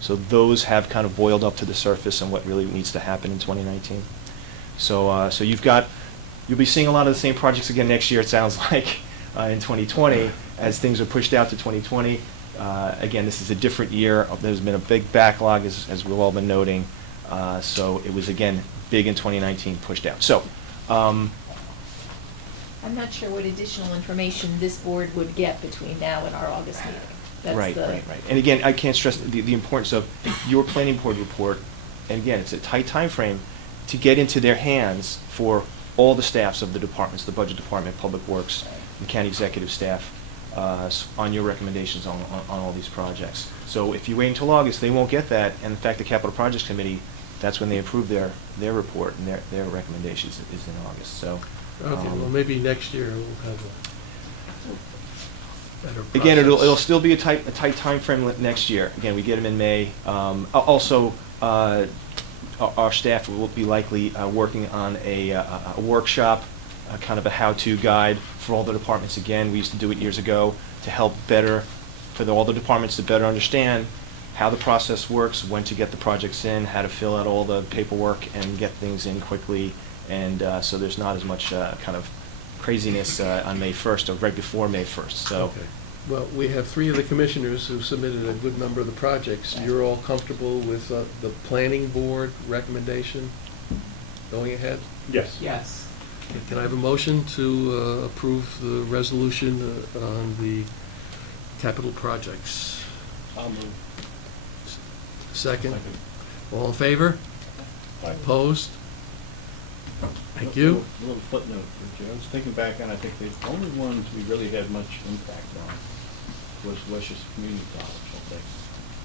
So those have kind of boiled up to the surface and what really needs to happen in 2019. So you'll be seeing a lot of the same projects again next year, it sounds like, in 2020, as things are pushed out to 2020. Again, this is a different year. There's been a big backlog, as we've all been noting. So it was, again, big in 2019, pushed out. So, I'm not sure what additional information this board would get between now and our August meeting. That's right. the- And again, I can't stress the importance of your planning board report. And again, it's a tight time frame to get into their hands for all the staffs of the departments, the budget department, public works, and county executive staff, on your recommendations on all these projects. So if you wait until August, they won't get that. And in fact, the Capital Projects Committee, that's when they approve their report and their recommendations is in August. So. Okay, well, maybe next year we'll have a better process. Again, it'll still be a tight timeframe next year. Again, we get them in May. Also, our staff will be likely working on a workshop, kind of a how-to guide for all the departments. Again, we used to do it years ago to help all the departments to better understand how the process works, when to get the projects in, how to fill out all the paperwork and get things in quickly. And so there's not as much kind of craziness on May 1st or right before May 1st. So. Okay. Well, we have 3 of the commissioners who submitted a good number of the projects. You're all comfortable with the planning board recommendation going ahead? Yes. Yes. Can I have a motion to approve the resolution on the capital projects? I'll move. Second? All in favor? Aye. Opposed? Thank you. A little footnote for you. I was thinking back, and I think the only ones we really had much impact on was Westchester Community College, I think.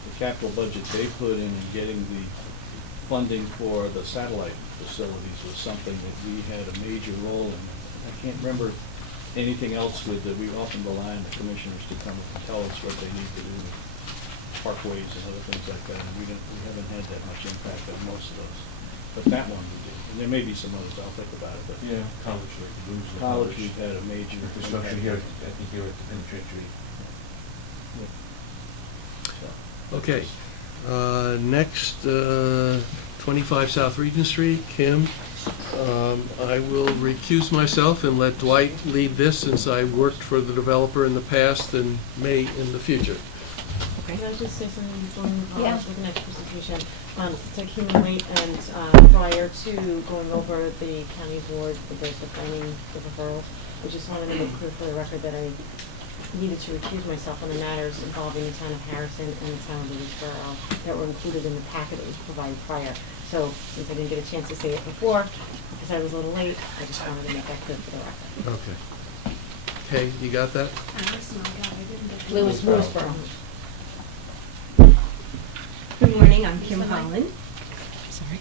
The capital budget they put in getting the funding for the satellite facilities was something that we had a major role in. I can't remember anything else with that. We often rely on the commissioners to come and tell us what they need to do with parkways and other things like that, and we haven't had that much impact on most of those. But that one we did. And there may be some others, I'll think about it, but. Yeah, college, like the Blues. College, we've had a major. Infrastructure impact. here, I think here at the penitentiary. Okay. Next, 25 South Regent Street, Kim. I will recuse myself and let Dwight lead this since I worked for the developer in the past and may in the future. Can I just say something before we move on Yeah. to the next presentation? It's like human weight, and prior to going over the county board, the planning, the referral, I just wanted to make clear for the record that I needed to recuse myself on the matters involving the town of Harrison and the town of Lewisboro that were included in the packet that was provided prior. So since I didn't get a chance to say it before, because I was a little late, I just wanted to make that clear for the record. Okay. Okay, you got that? Lewisboro. Good morning, I'm Kim Holland. Sorry.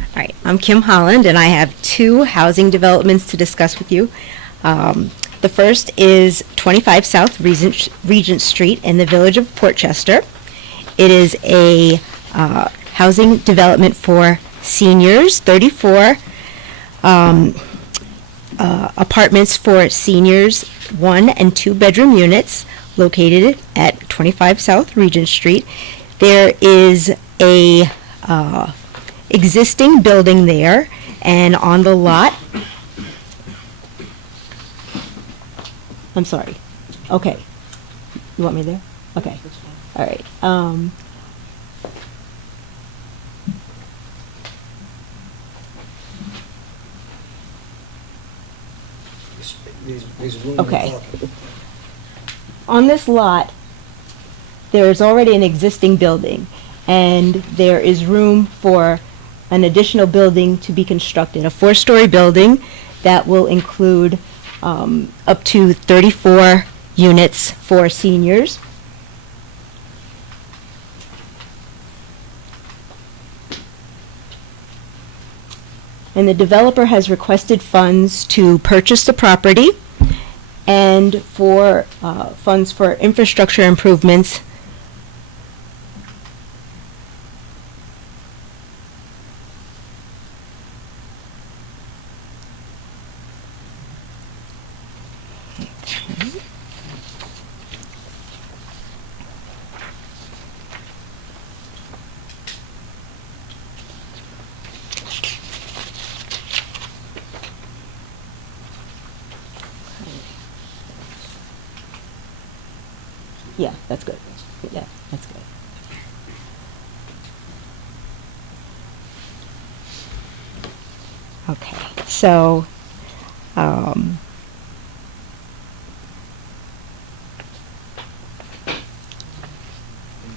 All right, I'm Kim Holland, and I have 2 housing developments to discuss with you. The first is 25 South Regent Street in the village of Portchester. It is a housing development for seniors, 34 apartments for seniors, 1 and 2 bedroom units located at 25 South Regent Street. There is a existing building there, and on the lot, I'm sorry, okay. You want me there? Okay. That's fine. All right. Okay. On this lot, there is already an existing building, and there is room for an additional building to be constructed, a 4-story building that will include up to 34 units for seniors. And the developer has requested funds to purchase the property and for funds for infrastructure improvements. Yeah, that's good. Yeah, that's good. Okay, so,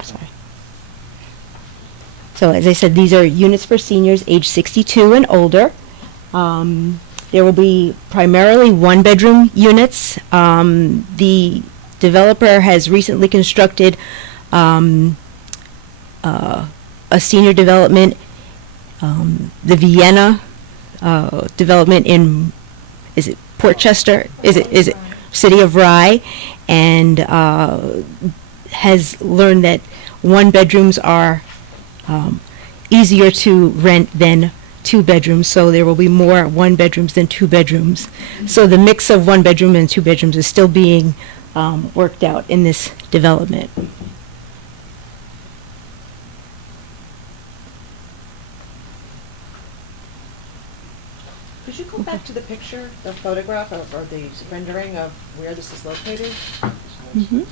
sorry. So as I said, these are units for seniors age 62 and older. There will be primarily one-bedroom units. The developer has recently constructed a senior development, the Vienna development in, is it Portchester? Is it City of Rye? And has learned that one-bedrooms are easier to rent than 2 bedrooms, so there will be more 1 bedrooms than 2 bedrooms. So the mix of 1 bedroom and 2 bedrooms is still being worked out in this development. Could you go back to the picture, the photograph or the rendering of where this is located? Mhm.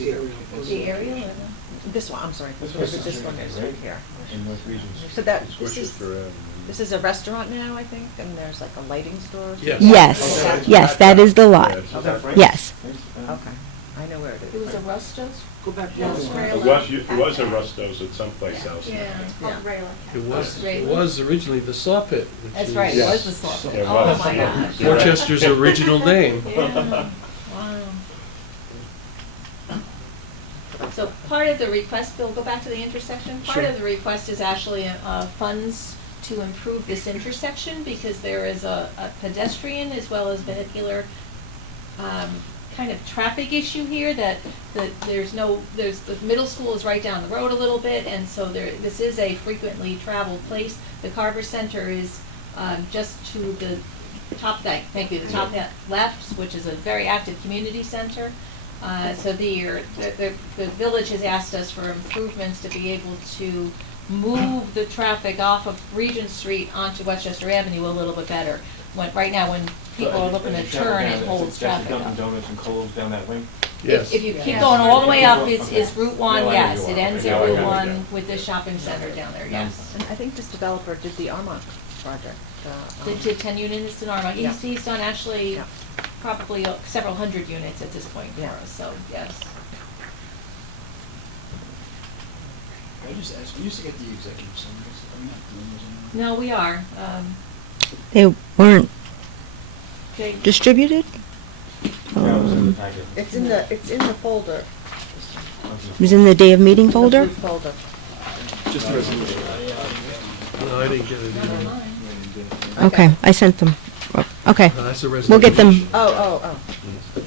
The aerial or This one, I'm sorry. This Wherever one's this one is right here. In North Regions. So that, It's this is, Westchester Avenue. this is a restaurant now, I think, and there's like a lighting store? or Yes. something? Yes, Okay. yes, that is the lot. Yeah, Okay. Yes. Okay, I know where it is. It was a Rustos? Go back. It was a Rustos at someplace else. Yeah. It was originally the Saw Pit. which That's is right, it Yes. was the Saw Pit. It Oh, was. my gosh. Portchester's original name. Yeah, wow. So part of the request, Bill, go back to the intersection. Part of the request is actually funds to improve this intersection because there is a pedestrian as well as vehicular kind of traffic issue here that the middle school is right down the road a little bit, and so this is a frequently traveled place. The Carver Center is just to the top, the top left, which is a very active community center. So the village has asked us for improvements to be able to move the traffic off of Regent Street onto Westchester Avenue a little bit better. Right now, when people are looking to turn, it holds traffic Dunkin' up. Donuts and Kohl's down that way? Yes. If you keep going all the way up, it's Route 1, No, I know yes, you it are. ends Okay, at now I Route got it. 1 with the shopping center down there, yes. And I think this developer did the Armonk project. They did 10 units in Armonk. Yeah. He's done actually Yeah. probably several hundred units at this point for Yeah. us, so, yes. I just asked, we used to get the executive summaries, are we not doing those anymore? No, we are. They weren't They- distributed? Yeah, it was in the packet. It's in the folder. It was in the day of meeting folder? The blue folder. Just a resolution. No, I didn't get it Never either. mind. Okay, I sent them. Okay, No, that's a resolution. we'll get them, Oh.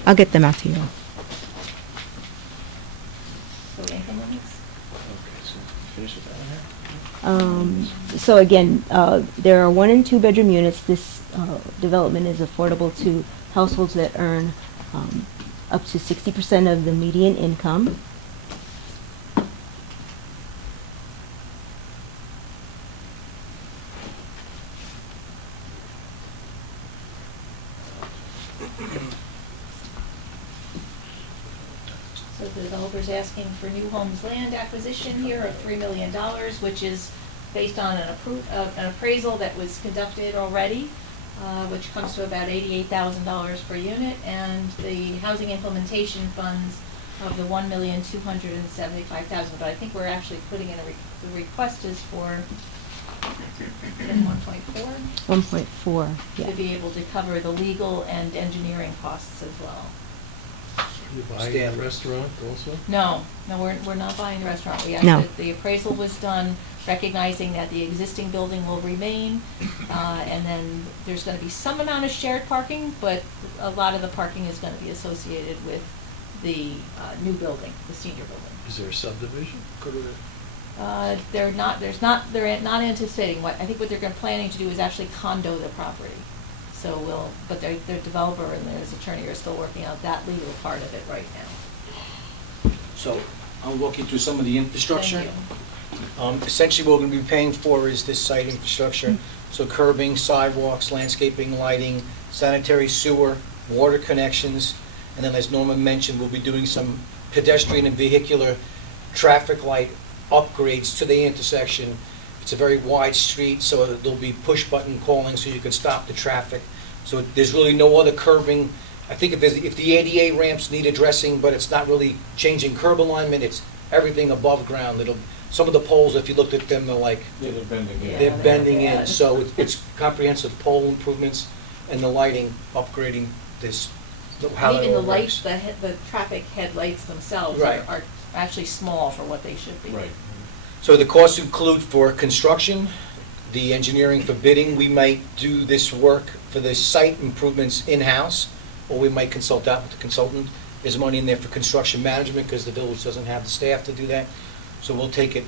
I'll get them out to you. So income limits? Okay, so finish with that one here? So again, there are 1 and 2 bedroom units. This development is affordable to households that earn up to 60% of the median income. So the developer's asking for new homes land acquisition here of $3 million, which is based on an appraisal that was conducted already, which comes to about $88,000 per unit, and the housing implementation funds of the $1,275,000. But I think we're actually putting in the request is for 1.4. 1.4, yeah. To be able to cover the legal and engineering costs as well. You buying a restaurant also? No, we're not buying the restaurant. No. The appraisal was done recognizing that the existing building will remain, and then there's gonna be some amount of shared parking, but a lot of the parking is gonna be associated with the new building, the senior building. Is there a subdivision? They're not anticipating I think what they're planning to do is actually condo the property. So but their developer and his attorney are still working out that legal part of it right now. So I'll walk you through some of the infrastructure. Thank you. Essentially, what we're going to be paying for is this site infrastructure. So curbing, sidewalks, landscaping, lighting, sanitary sewer, water connections, and then as Norma mentioned, we'll be doing some pedestrian and vehicular traffic light upgrades to the intersection. It's a very wide street, so there'll be push-button calling so you can stop the traffic. So there's really no other curbing. I think if the ADA ramps need addressing, but it's not really changing curb alignment, it's everything above ground. Some of the poles, if you looked at them, they're like, Yeah, they're bending in. they're bending in. So it's comprehensive pole improvements and the lighting, upgrading this, how that Even the all lights, works. the traffic headlights themselves Right. are actually small for what they should be. Right. So the costs include for construction, the engineering for bidding. We might do this work for the site improvements in-house, or we might consult out with the consultant. There's money in there for construction management because the village doesn't have the staff to do that. So we'll take it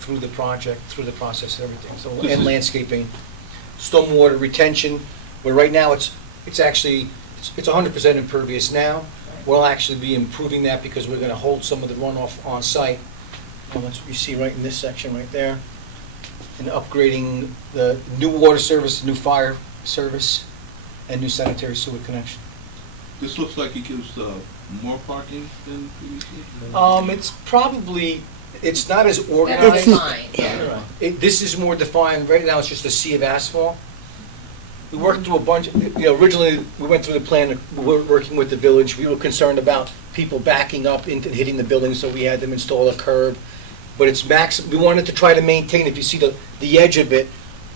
through the project, through the process and everything. So, and landscaping, stormwater retention, where right now it's 100% impervious now. We'll actually be improving that because we're gonna hold some of the runoff on site. And that's what you see right in this section right there. And upgrading the new water service, new fire service, and new sanitary sewer connection. This looks like it gives more parking than previously? It's not as Better organized. defined, yeah. This is more defined, right now it's just a sea of asphalt. We worked through a bunch, originally, we went through the plan, working with the village, we were concerned about people backing up into hitting the building, so we had them install a curb. But it's we wanted to try to maintain, if you see the edge of it,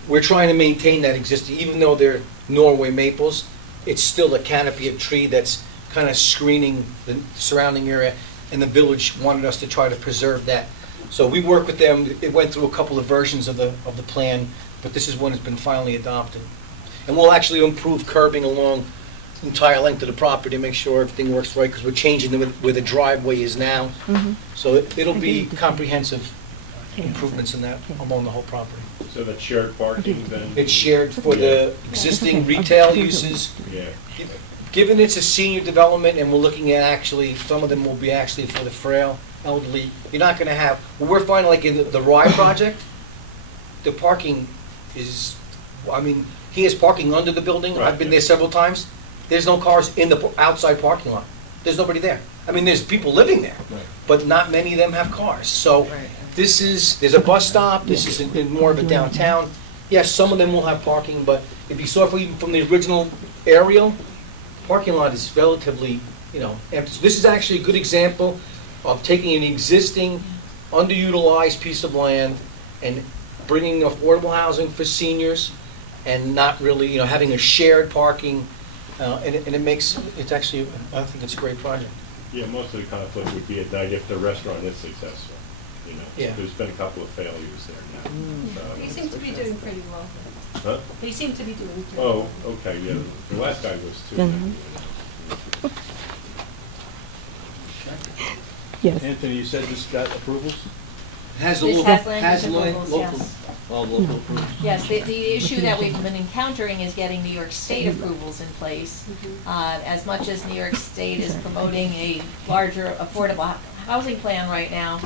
we're trying to maintain that existing, even though they're Norway maples, it's still a canopy of tree that's kind of screening the surrounding area, and the village wanted us to try to preserve that. So we worked with them, it went through a couple of versions of the plan, but this is one that's been finally adopted. And we'll actually improve curbing along the entire length of the property to make sure everything works right, because we're changing where the driveway is now. So it'll be comprehensive improvements in that along the whole property. So that's shared parking then? It's shared for the existing retail uses. Yeah. Given it's a senior development and we're looking at actually, some of them will be actually for the frail, elderly, you're not gonna have, we're finding like in the Rye project, the parking is, he has parking under the building, I've been there several times, there's no cars in the outside parking lot, there's nobody there. There's people living there, but not many of them have cars, so there's a bus stop, this is in more of a downtown. Yes, some of them will have parking, but if you saw from the original aerial, parking lot is relatively, empty. So this is actually a good example of taking an existing, underutilized piece of land and bringing affordable housing for seniors and not really, having a shared parking, and it's actually, I think it's a great project. Yeah, most of the conflict would be at night if the restaurant is successful, Yeah. There's been a couple of failures there now. So, They seem to be doing pretty well. Huh? They seem to be doing pretty Oh, well. okay, yeah, the last guy was too. Yes. Anthony, you said this got approvals? Has This has land use approvals, local. yes. All local approvals? Yes, the issue that we've been encountering is getting New York State approvals in place. As much as New York State is promoting a larger affordable housing plan right now,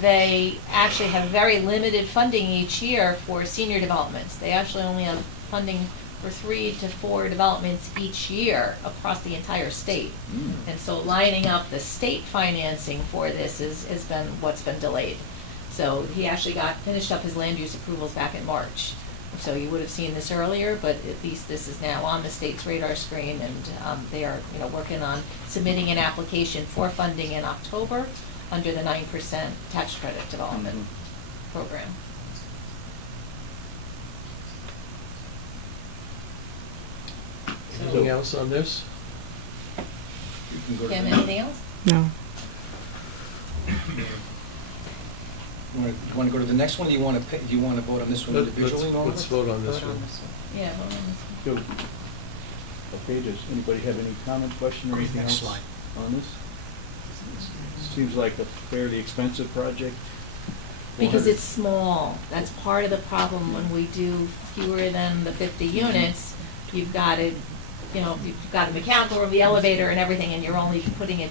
they actually have very limited funding each year for senior developments. They actually only have funding for 3 to 4 developments each year across the entire state. And so lining up the state financing for this has been what's been delayed. So he actually finished up his land use approvals back in March. So you would have seen this earlier, but at least this is now on the state's radar screen, and they are, working on submitting an application for funding in October under the 9% tax credit development program. Anything else on this? You can go to Kim, the- anything else? No. You want to go to the next one, or do you want to vote on this one individually, Norma? Let's vote on this one. Yeah, hold on a second. So, okay, does anybody have any comment, question, or anything Next else slide. on this? Seems like a fairly expensive project. Because it's small. That's part of the problem when we do fewer than the 50 units. You've got to, you've got the mechanical room, the elevator and everything, and you're only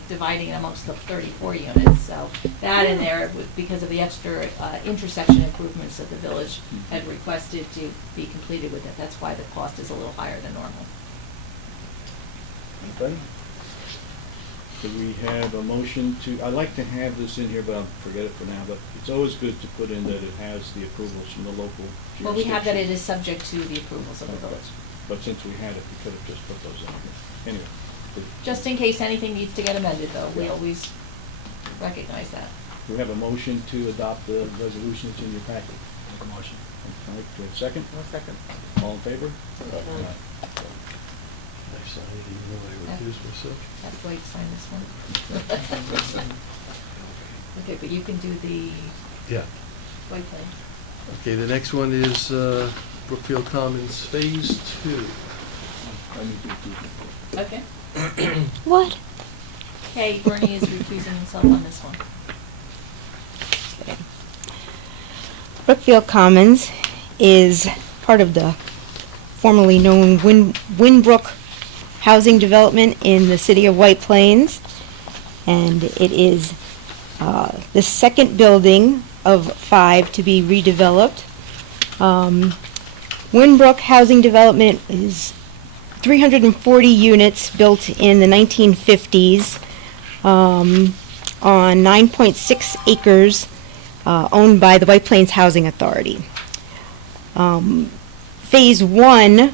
dividing it amongst the 34 units. So that in there, because of the extra intersection improvements that the village had requested to be completed with it, that's why the cost is a little higher than normal. Okay. Do we have a motion I'd like to have this in here, but I'll forget it for now, but it's always good to put in that it has the approvals from the local jurisdiction. Well, we have that it is subject to the approvals of the Okay. village. But since we had it, we could have just put those in here. Anyway. Just in case anything needs to get amended, though, we always recognize that. We have a motion to adopt the resolution that's in your packet. Make a motion. All right, do we have a second? One second. All in favor? Nice, I didn't even know I recused myself. That's why you sign this one. Okay, but you can do the Yeah. white plan. Okay, the next one is Brookfield Commons Phase 2. I need to do Okay. What? Okay, Bernie is recusing himself on this one. Brookfield Commons is part of the formerly known Winbrook housing development in the city of White Plains. And it is the second building of 5 to be redeveloped. Winbrook Housing Development is 340 units built in the 1950s on 9.6 acres owned by the White Plains Housing Authority. Phase 1,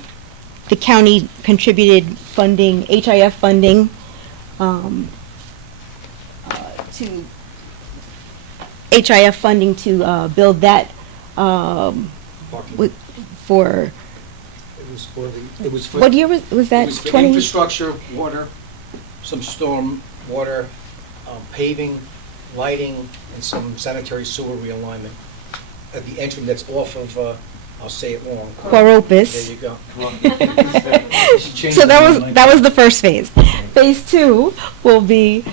the county contributed funding, HIF funding, to HIF funding to build that Parking. for, It was for. what year was It that? was for 20? infrastructure, water, some storm water, paving, lighting, and some sanitary sewer realignment at the entrance that's off of, I'll say it wrong. Quaropus. There you go. So that was the first phase. Phase 2 will be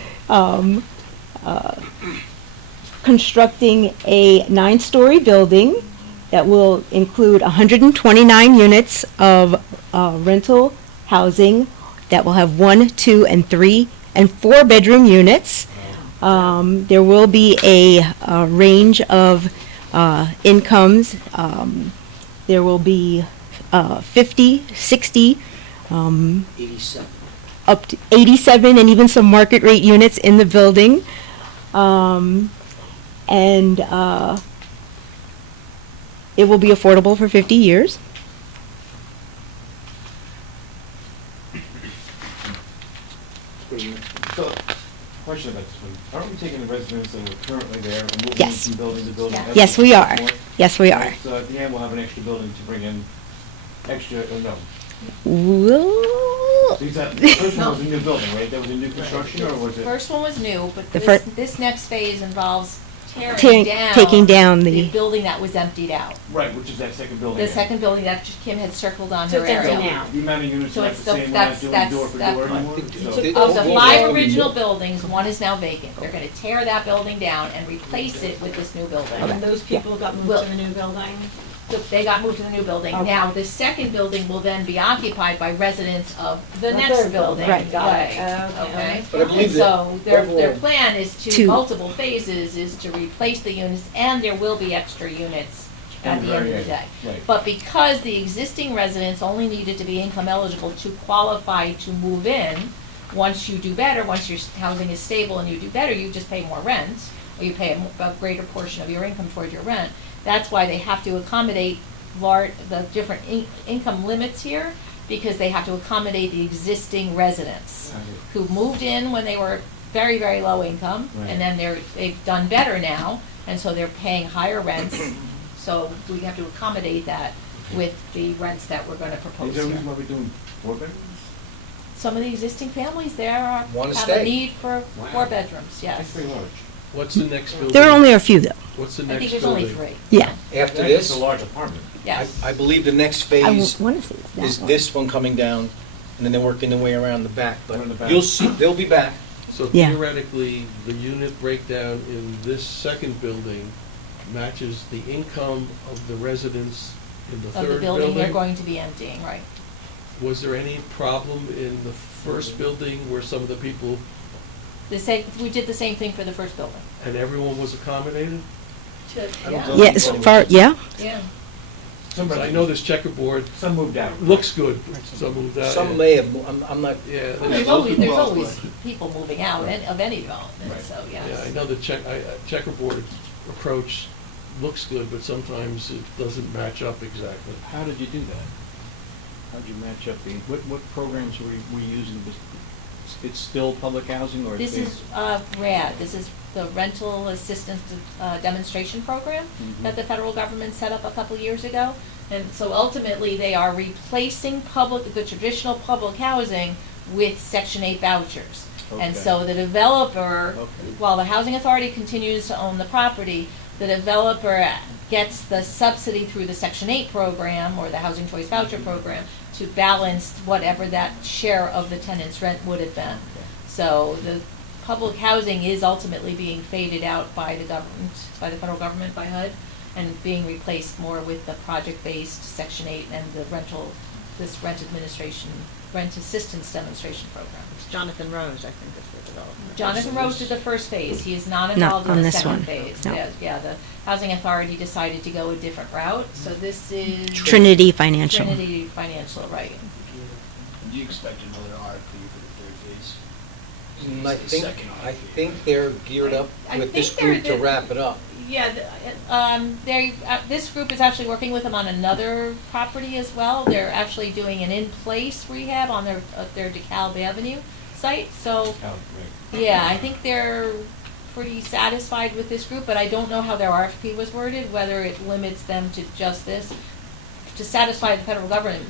constructing a 9-story building that will include 129 units of rental housing that will have 1, 2, and 3, and 4-bedroom units. There will be a range of incomes. There will be 50, 60, 87. up to 87, and even some market rate units in the building. And it will be affordable for 50 years. So, question about this one. Aren't we taking the residents that are currently there and moving Yes. from building to building? Yeah. as Yes, we we go are. forward? Yes, we are. So at the end, we'll have an extra building to bring in extra, no. Well, The first one was a new building, right? That was a new construction, or was it? First one was new, but The this next phase involves tearing taking down the the, building that was emptied out. Right, which is that second building. The again. second building that Kim had circled on So her it's empty area. now. The amount of units So are it's the the- same, we're not that's- doing that's- door for that door part. anymore? So- So- Of the Overall, 5 we original moved- buildings, one is now vacant. They're gonna tear that building down and replace it with this new building. And those people got moved Well- to the new building? So they got moved to the new building. Okay. Now, the second building will then be occupied by residents of the The next third building. building. Right. Got it. Right. Okay. But I believe that So their overall- plan is To- multiple phases, is to replace the units, and there will be extra units at the end of the day. Right. But because the existing residents only needed to be income eligible to qualify to move in, once you do better, once your housing is stable and you do better, you just pay more rent, or you pay a greater portion of your income toward your rent. That's why they have to accommodate the different income limits here, because they have to accommodate the existing residents who moved in when they were very, very low income, Right. and then they've done better now, and so they're paying higher rents. So we have to accommodate that with the rents that we're gonna propose Is there a here. reason why we're doing 4 bedrooms? Some of the existing families there Wanna have stay. a need for Wow. 4 bedrooms, That's yes. very large. What's the next building? There are only a few, though. What's the I next think building? there's only 3, Yeah. After That's this, a large apartment. yes. I believe the next I phase want to say it's that is one. this one coming down, and then they're working their way around the back. But Around the back. you'll see, they'll be back. So Yeah. theoretically, the unit breakdown in this second building matches the income of the residents in the Of third the building? building they're going to be emptying, right. Was there any problem in the first building where some of the people, We did the same thing for the first building. and everyone was accommodated? Yeah. Yeah, as far, yeah. Yeah. Because I know this checkerboard Some moved out. looks good, some moved out. Some yeah. may have, I'm not, Yeah, Well, there's- there's always people moving out of any development, Right. so, yeah, I yes. know the checkerboard approach looks good, but sometimes it doesn't match up exactly. How did you do that? How did you match up what programs were you using? It's still public housing, or? This is RAD, this is the Rental Assistance Demonstration Program Mhm. that the federal government set up a couple years ago. And so ultimately, they are replacing the traditional public housing with Section 8 vouchers. And Okay. so the developer, Okay. while the housing authority continues to own the property, the developer gets the subsidy through the Section 8 program or the Housing Choice Voucher program to balance whatever that share of the tenant's rent would have been. So the public housing is ultimately being faded out by the government, by the federal government, by HUD, and being replaced more with the project-based Section 8 and the this rent assistance demonstration program. It's Jonathan Rose, I think, is the developer. Jonathan Rose did the first phase, he is not Not involved on in the this one, second phase. no. Yeah, the housing authority decided to go a different route, so this is. Trinity Financial. Trinity Financial, right. Do you expect another RFP for the third phase? I It's the think, second I RFP. think they're geared up I with this think they're group to the- wrap it up. Yeah, this group is actually working with them on another property as well. They're actually doing an in-place rehab on their DeKalb Avenue site, so, Oh, right. yeah, I think they're pretty satisfied with this group, but I don't know how their RFP was worded, whether it limits them to just this. To satisfy the federal government,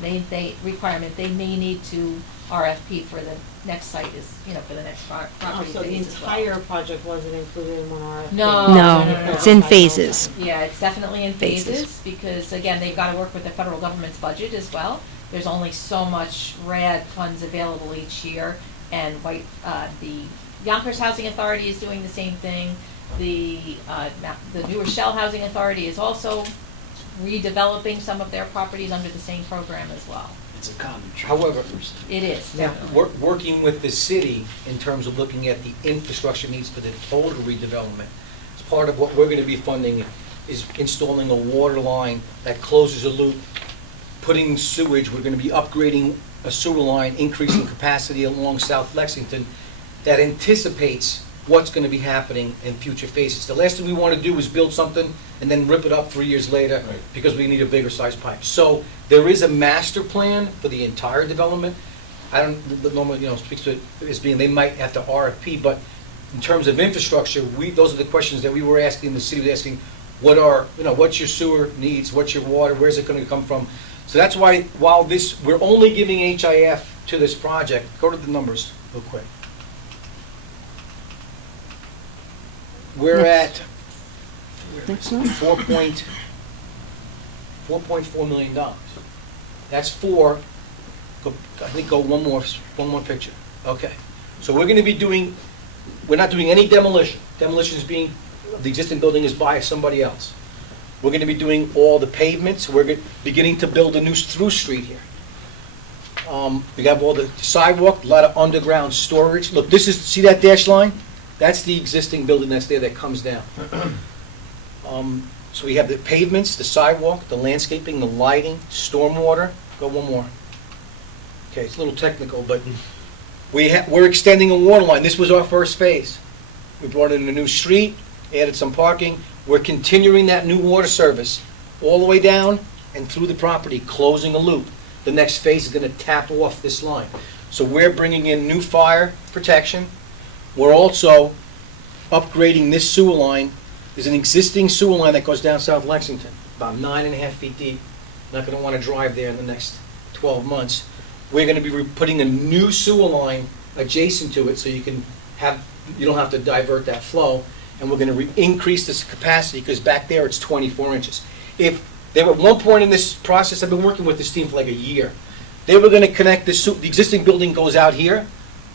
requirement, they may need to RFP for the next site for the next property So the phase as well. entire project wasn't included in one RFP? No, No, it's in phases. Yeah, it's definitely in Phases. phases, because again, they've got to work with the federal government's budget as well. There's only so much RAD funds available each year, and the Yonkers Housing Authority is doing the same thing. The New Rochelle Housing Authority is also redeveloping some of their properties under the same program as well. It's a common trick. However, It is, now, definitely. working with the city in terms of looking at the infrastructure needs for the total redevelopment, as part of what we're gonna be funding is installing a water line that closes a loop, putting sewage, we're gonna be upgrading a sewer line, increasing capacity along South Lexington, that anticipates what's gonna be happening in future phases. The last thing we wanna do is build something and then rip it up 3 years later Right. because we need a bigger sized pipe. So there is a master plan for the entire development. I don't normally, speak to it as being, they might have to RFP, but in terms of infrastructure, those are the questions that we were asking, the city was asking, what's your sewer needs, what's your water, where's it gonna come from? So that's why, while we're only giving HIF to this project, go to the numbers real quick. We're Next. at Next one. $4.4 million. That's go one more picture. Okay. So we're gonna be we're not doing any demolition. Demolition is the existing building is by somebody else. We're gonna be doing all the pavements. We're beginning to build a new through street here. We got all the sidewalk, a lot of underground storage. Look, see that dash line? That's the existing building that's there that comes down. So we have the pavements, the sidewalk, the landscaping, the lighting, stormwater. Go one more. Okay, it's a little technical, but we're extending a water line. This was our first phase. We brought in a new street, added some parking. We're continuing that new water service all the way down and through the property, closing a loop. The next phase is going to tap off this line. So we're bringing in new fire protection. We're also upgrading this sewer line. There's an existing sewer line that goes down South Lexington, about 9.5 feet deep. Not going to want to drive there in the next 12 months. We're going to be putting a new sewer line adjacent to it so you don't have to divert that flow. And we're going to increase this capacity because back there it's 24 inches. If there were at one point in this process, I've been working with this team for like a year. They were going to connect the existing building goes out here,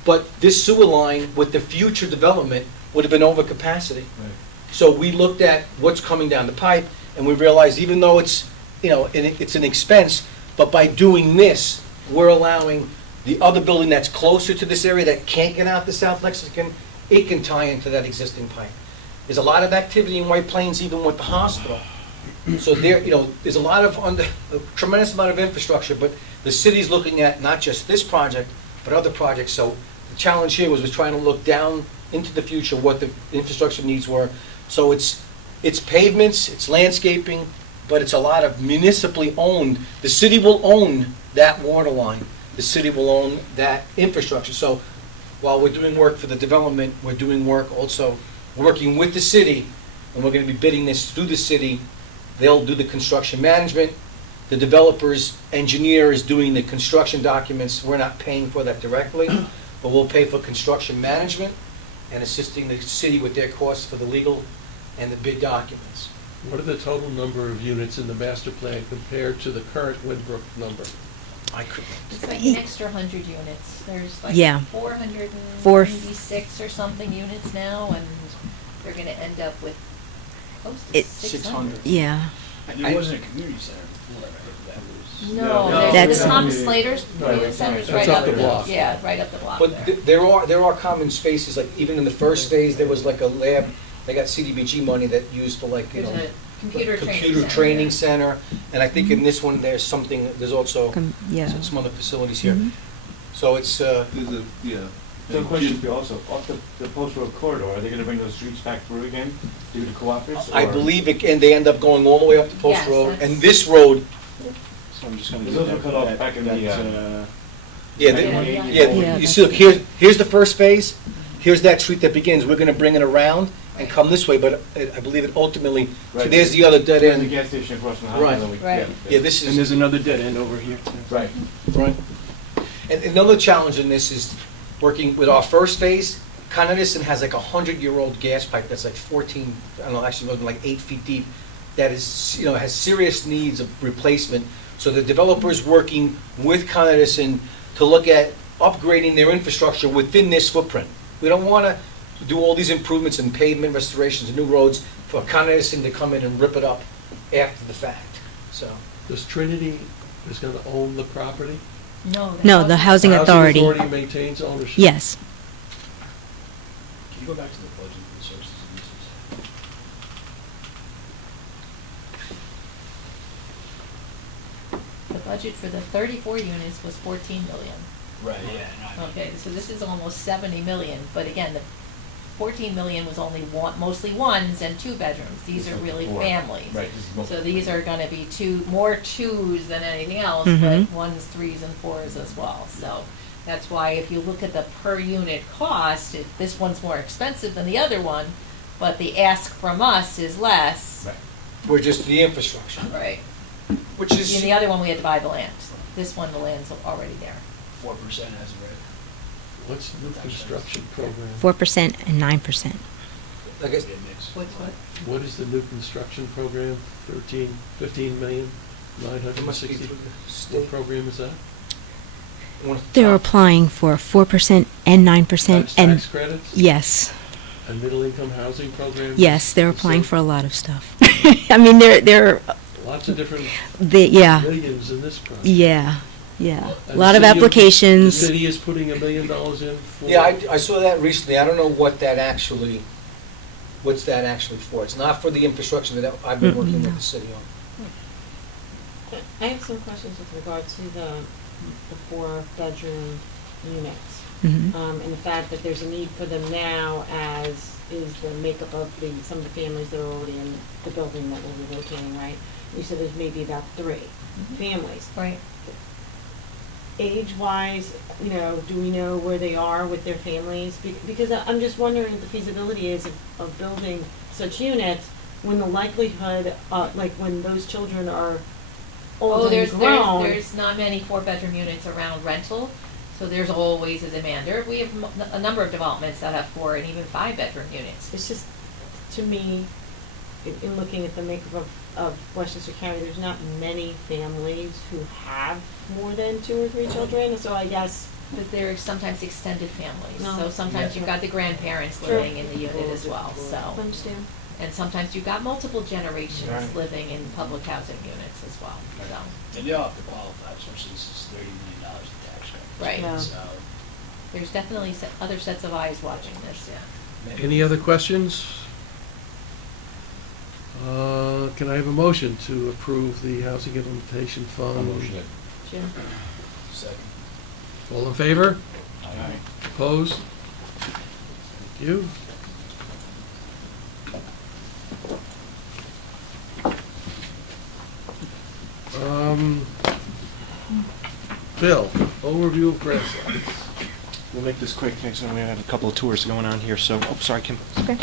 but this sewer line with the future development would have been over capacity. Right. So we looked at what's coming down the pipe, and we realized even though it's, it's an expense, but by doing this, we're allowing the other building that's closer to this area that can't get out to South Lexington, it can tie into that existing pipe. There's a lot of activity in White Plains, even with the hospital. So there's a tremendous amount of infrastructure, but the city's looking at not just this project, but other projects. So the challenge here was trying to look down into the future, what the infrastructure needs were. So it's pavements, it's landscaping, but it's a lot of municipally owned. The city will own that water line. The city will own that infrastructure. So while we're doing work for the development, we're doing work also working with the city, and we're going to be bidding this through the city. They'll do the construction management. The developer's engineer is doing the construction documents. We're not paying for that directly, but we'll pay for construction management and assisting the city with their costs for the legal and the bid documents. What are the total number of units in the master plan compared to the current Winbrook number? It's like an extra 100 units. There's like Yeah. 496 or something units now, and they're going to end up with close to 600. Yeah. There wasn't a community center before, right? That was. No, No. there's That's- the Thomas Slater's Right, community center's that's right up up the the block. Yeah, right up the block But there. there are common spaces, like even in the first phase, there was like a lab, they got CDBG money that used for like, There's a computer training center. And I think in this one, there's also Yeah. some other facilities here. Mhm. So it's, So The question would be also, off the Post Road corridor, are they gonna bring those streets back through again due to cooperatives? I or- believe and they end up going all the way up to Post Yes, Road. that's- And this road, So I'm just gonna. Those were cut off back in the, yeah, Yeah, you see, look, here's the first phase. Here's that street that begins. We're gonna bring it around and come this way, but I believe it ultimately, so Right. there's the other dead There's the end. gas station across from the house. Right. and then we- Right. Yeah, this And is, there's another dead end over here too. Right. right. And another challenge in this is working with our first phase. Con Edison has like a 100-year-old gas pipe that's like 14, I don't know, actually more than like 8 feet deep, that is, has serious needs of replacement. So the developer's working with Con Edison to look at upgrading their infrastructure within this footprint. We don't want to do all these improvements in pavement restorations and new roads for Con Edison to come in and rip it up after the fact, so. Does Trinity is going to own the property? No, the housing authority. Housing authority maintains ownership? Yes. Can you go back to the budget for the sources and uses? The budget for the 34 units was 14 million. Right, yeah. no, I mean- Okay, so this is almost 70 million, but again, the 14 million was only mostly ones and two bedrooms. These are really Four. families. Right, this is multiple. So these are gonna be more twos than anything else, Mhm. but ones, threes, and fours as well. So that's why if you look at the per unit cost, this one's more expensive than the other one, but the ask from us is less. Right. We're just the infrastructure, Right. which is. In the other one, we had to buy the land. This one, the land's already there. 4% as of right. What's the new construction program? 4% and 9%. I guess, Be a mix. What's what? What is the new construction program? 15 million, it must be 960? through the What state. program is that? One at the They're top. applying for 4% and 9%. That's And tax credits? yes, A middle income housing program? yes, they're So applying for a lot of stuff. I mean, they're, Lots of different yeah, millions in this project. yeah, yeah. A And lot of the city applications. The city is putting $1 million in for. Yeah, I saw that recently. I don't know what that actually what's that actually for? It's not for the infrastructure that I've been working with the city on. I have some questions with regard to the 4-bedroom units. Mhm. And the fact that there's a need for them now, as is the makeup of some of the families that are already in the building that will be locating, right? You said there's maybe about 3 families. Right. Age-wise, do we know where they are with their families? Because I'm just wondering what the feasibility is of building such units when the likelihood, like when those children are old and grown. There's not many 4-bedroom units around rental, so there's always a demand. We have a number of developments that have 4 and even 5-bedroom units. It's just, to me, in looking at the makeup of Westchester County, there's not many families who have more than 2 or 3 children, so I guess. But they're sometimes extended families, No. so sometimes you've got the grandparents Sure. living in the unit as well, I so. understand. And sometimes you've got multiple generations Right. living in public housing units as well, so. And you all have to qualify, especially since it's $30 million in tax credits. Right. Yeah. So, There's definitely other sets of eyes watching this, yeah. Any other questions? Can I have a motion to approve the Housing Implementation Fund? Jim? second. All in favor? Aye. Opposed? Thank you. Bill, overview of grasslands. We'll make this quick, because we have a couple of tours going on here, so, sorry, Kim. Okay.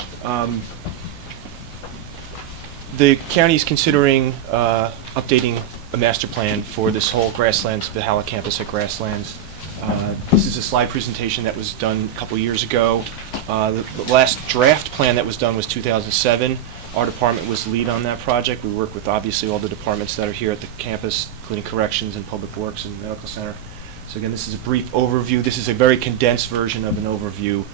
The county is considering updating a master plan for this whole grasslands, the Halla campus at Grasslands. This is a slide presentation that was done a couple years ago. The last draft plan that was done was 2007. Our department was the lead on that project. We work with, obviously, all the departments that are here at the campus, including Corrections and Public Works and Medical Center. So again, this is a brief overview. This is a very condensed version of an overview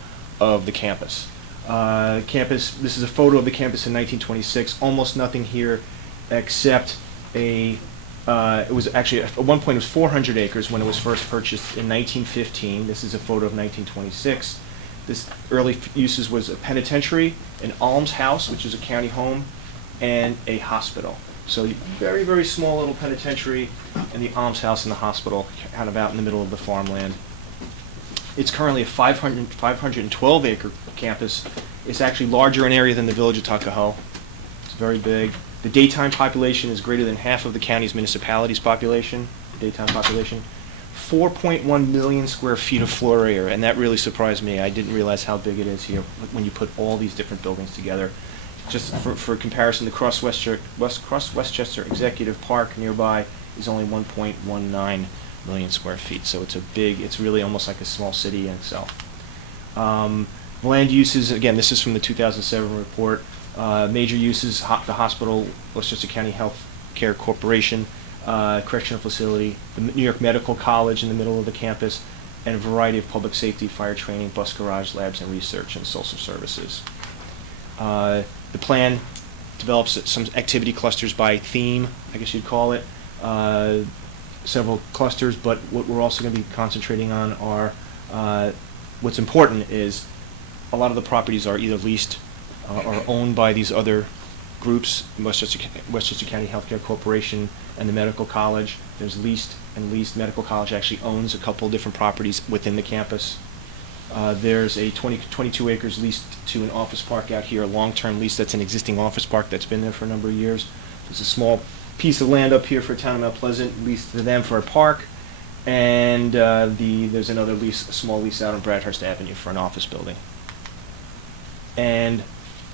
of the campus. This is a photo of the campus in 1926. Almost nothing here except it was actually, at one point it was 400 acres when it was first purchased in 1915. This is a photo of 1926. This early uses was a penitentiary, an almshouse, which is a county home, and a hospital. So very, very small little penitentiary and the almshouse and the hospital kind of out in the middle of the farmland. It's currently a 512 acre campus. It's actually larger in area than the village of Tuckahoe. It's very big. The daytime population is greater than half of the county's municipality's population, the daytime population. 4.1 million square feet of floor area, and that really surprised me. I didn't realize how big it is here when you put all these different buildings together. Just for comparison, the Cross Westchester Executive Park nearby is only 1.19 million square feet, so it's really almost like a small city in itself. Land uses, again, this is from the 2007 report. Major uses, the hospital, Westchester County Health Care Corporation, correctional facility, the New York Medical College in the middle of the campus, and a variety of public safety, fire training, bus garage, labs and research, and social services. The plan develops some activity clusters by theme, I guess you'd call it, several clusters, but what we're also going to be concentrating on are, what's important is a lot of the properties are either leased or owned by these other groups, Westchester County Healthcare Corporation and the Medical College. There's leased and leased. Medical College actually owns a couple different properties within the campus. There's a 22 acres leased to an office park out here, a long-term lease that's an existing office park that's been there for a number of years. There's a small piece of land up here for town of Mount Pleasant, leased to them for a park, and there's another lease, a small lease out on Bradhurst Avenue for an office building. And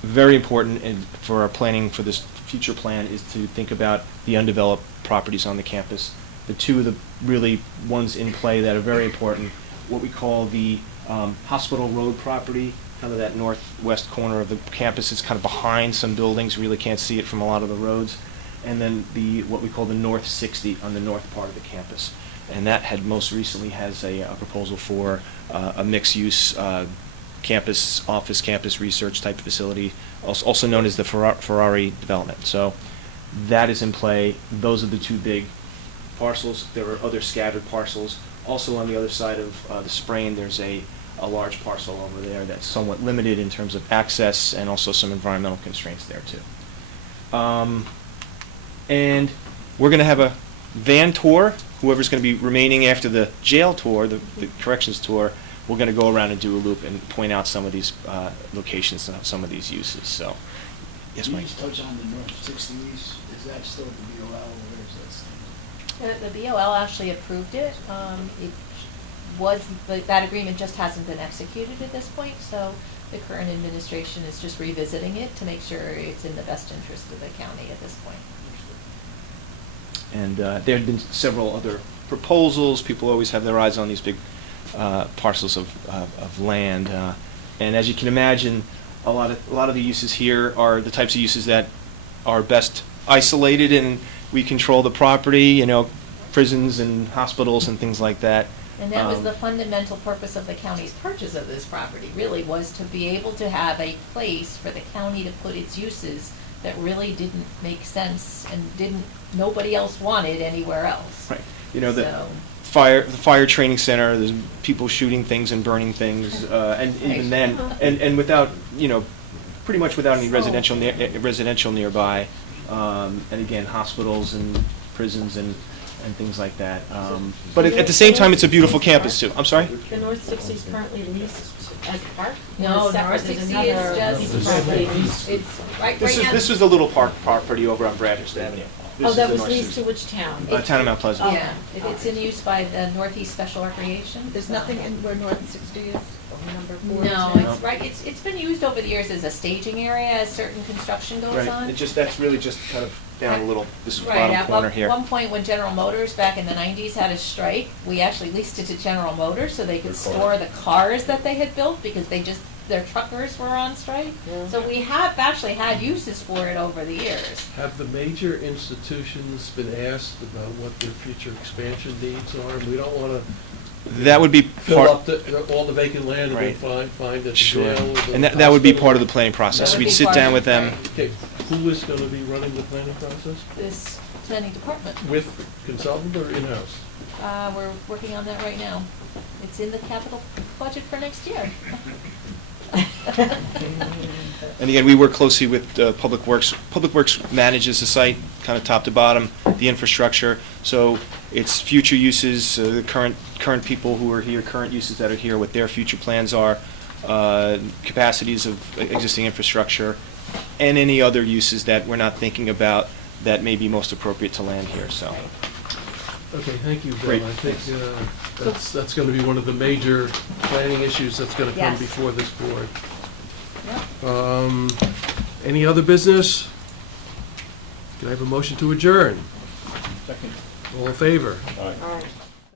very important for our planning for this future plan is to think about the undeveloped properties on the campus. The two of the really ones in play that are very important, what we call the Hospital Road property, kind of that northwest corner of the campus. It's kind of behind some buildings, really can't see it from a lot of the roads. And then what we call the North 60 on the north part of the campus. And that had most recently has a proposal for a mixed-use campus, office, campus research type facility, also known as the Ferrari development. So that is in play. Those are the two big parcels. There are other scattered parcels. Also on the other side of the Sprain, there's a a large parcel over there that's somewhat limited in terms of access and also some environmental constraints there too. And we're going to have a van tour. Whoever's going to be remaining after the jail tour, the corrections tour, we're going to go around and do a loop and point out some of these locations, some of these uses. So, yes, Can you Mike. just touch on the North 60s? Is that still at the BOL, or where is that stand? The BOL actually approved it. It was, that agreement just hasn't been executed at this point, so the current administration is just revisiting it to make sure it's in the best interest of the county at this point. And there had been several other proposals. People always have their eyes on these big parcels of land. And as you can imagine, a lot of the uses here are the types of uses that are best isolated, and we control the property, you know, prisons and hospitals and things like that. And that was the fundamental purpose of the county's purchase of this property, really, was to be able to have a place for the county to put its uses that really didn't make sense and nobody else wanted anywhere else. Right. You know, the So- fire training center, there's people shooting things and burning things, and even then, and without, you know, pretty much without any residential nearby, and again, hospitals and prisons and things like that. But at the same time, it's a beautiful campus too. I'm sorry? The North 60 is currently leased as a park? No, Or separate? North There's 60 another is piece just, of property leased. it's right now. This was the little park property over on Bradhurst Avenue. This Oh, is that the was North leased to 60. which town? Town of Mount Pleasant. Yeah, it's in use by the Northeast Special Recreation. There's nothing in where North 60 is, number 4? No, is now? it's right, it's been used over the years as a staging area as certain construction goes on. Right, that's really just kind of down a little, this Right, bottom at corner here. one point when General Motors back in the 90s had a strike, we actually leased it to General Motors so they could store the cars that they had built because their truckers were on strike. So we have actually had uses for it over the years. Have the major institutions been asked about what their future expansion needs are? We don't want to That would be fill up all the vacant land and Right. then find a Sure. jail. or the And that would be hospital. part of the planning process. That would We'd be sit part down of with it, them. right. Okay, who is going to be running the planning process? This planning department. With consultant or in-house? We're working on that right now. It's in the capital budget for next year. And again, we work closely with Public Works. Public Works manages the site, kind of top to bottom, the infrastructure. So it's future uses, the current people who are here, current uses that are here, what their future plans are, capacities of existing infrastructure, and any other uses that we're not thinking about that may be most appropriate to land here, so. Okay, thank you, Bill. Great. I think that's going to be one of the major planning issues that's going to come Yes. before this board. Yep. Any other business? Can I have a motion to adjourn? Second. All in favor? All right. All right.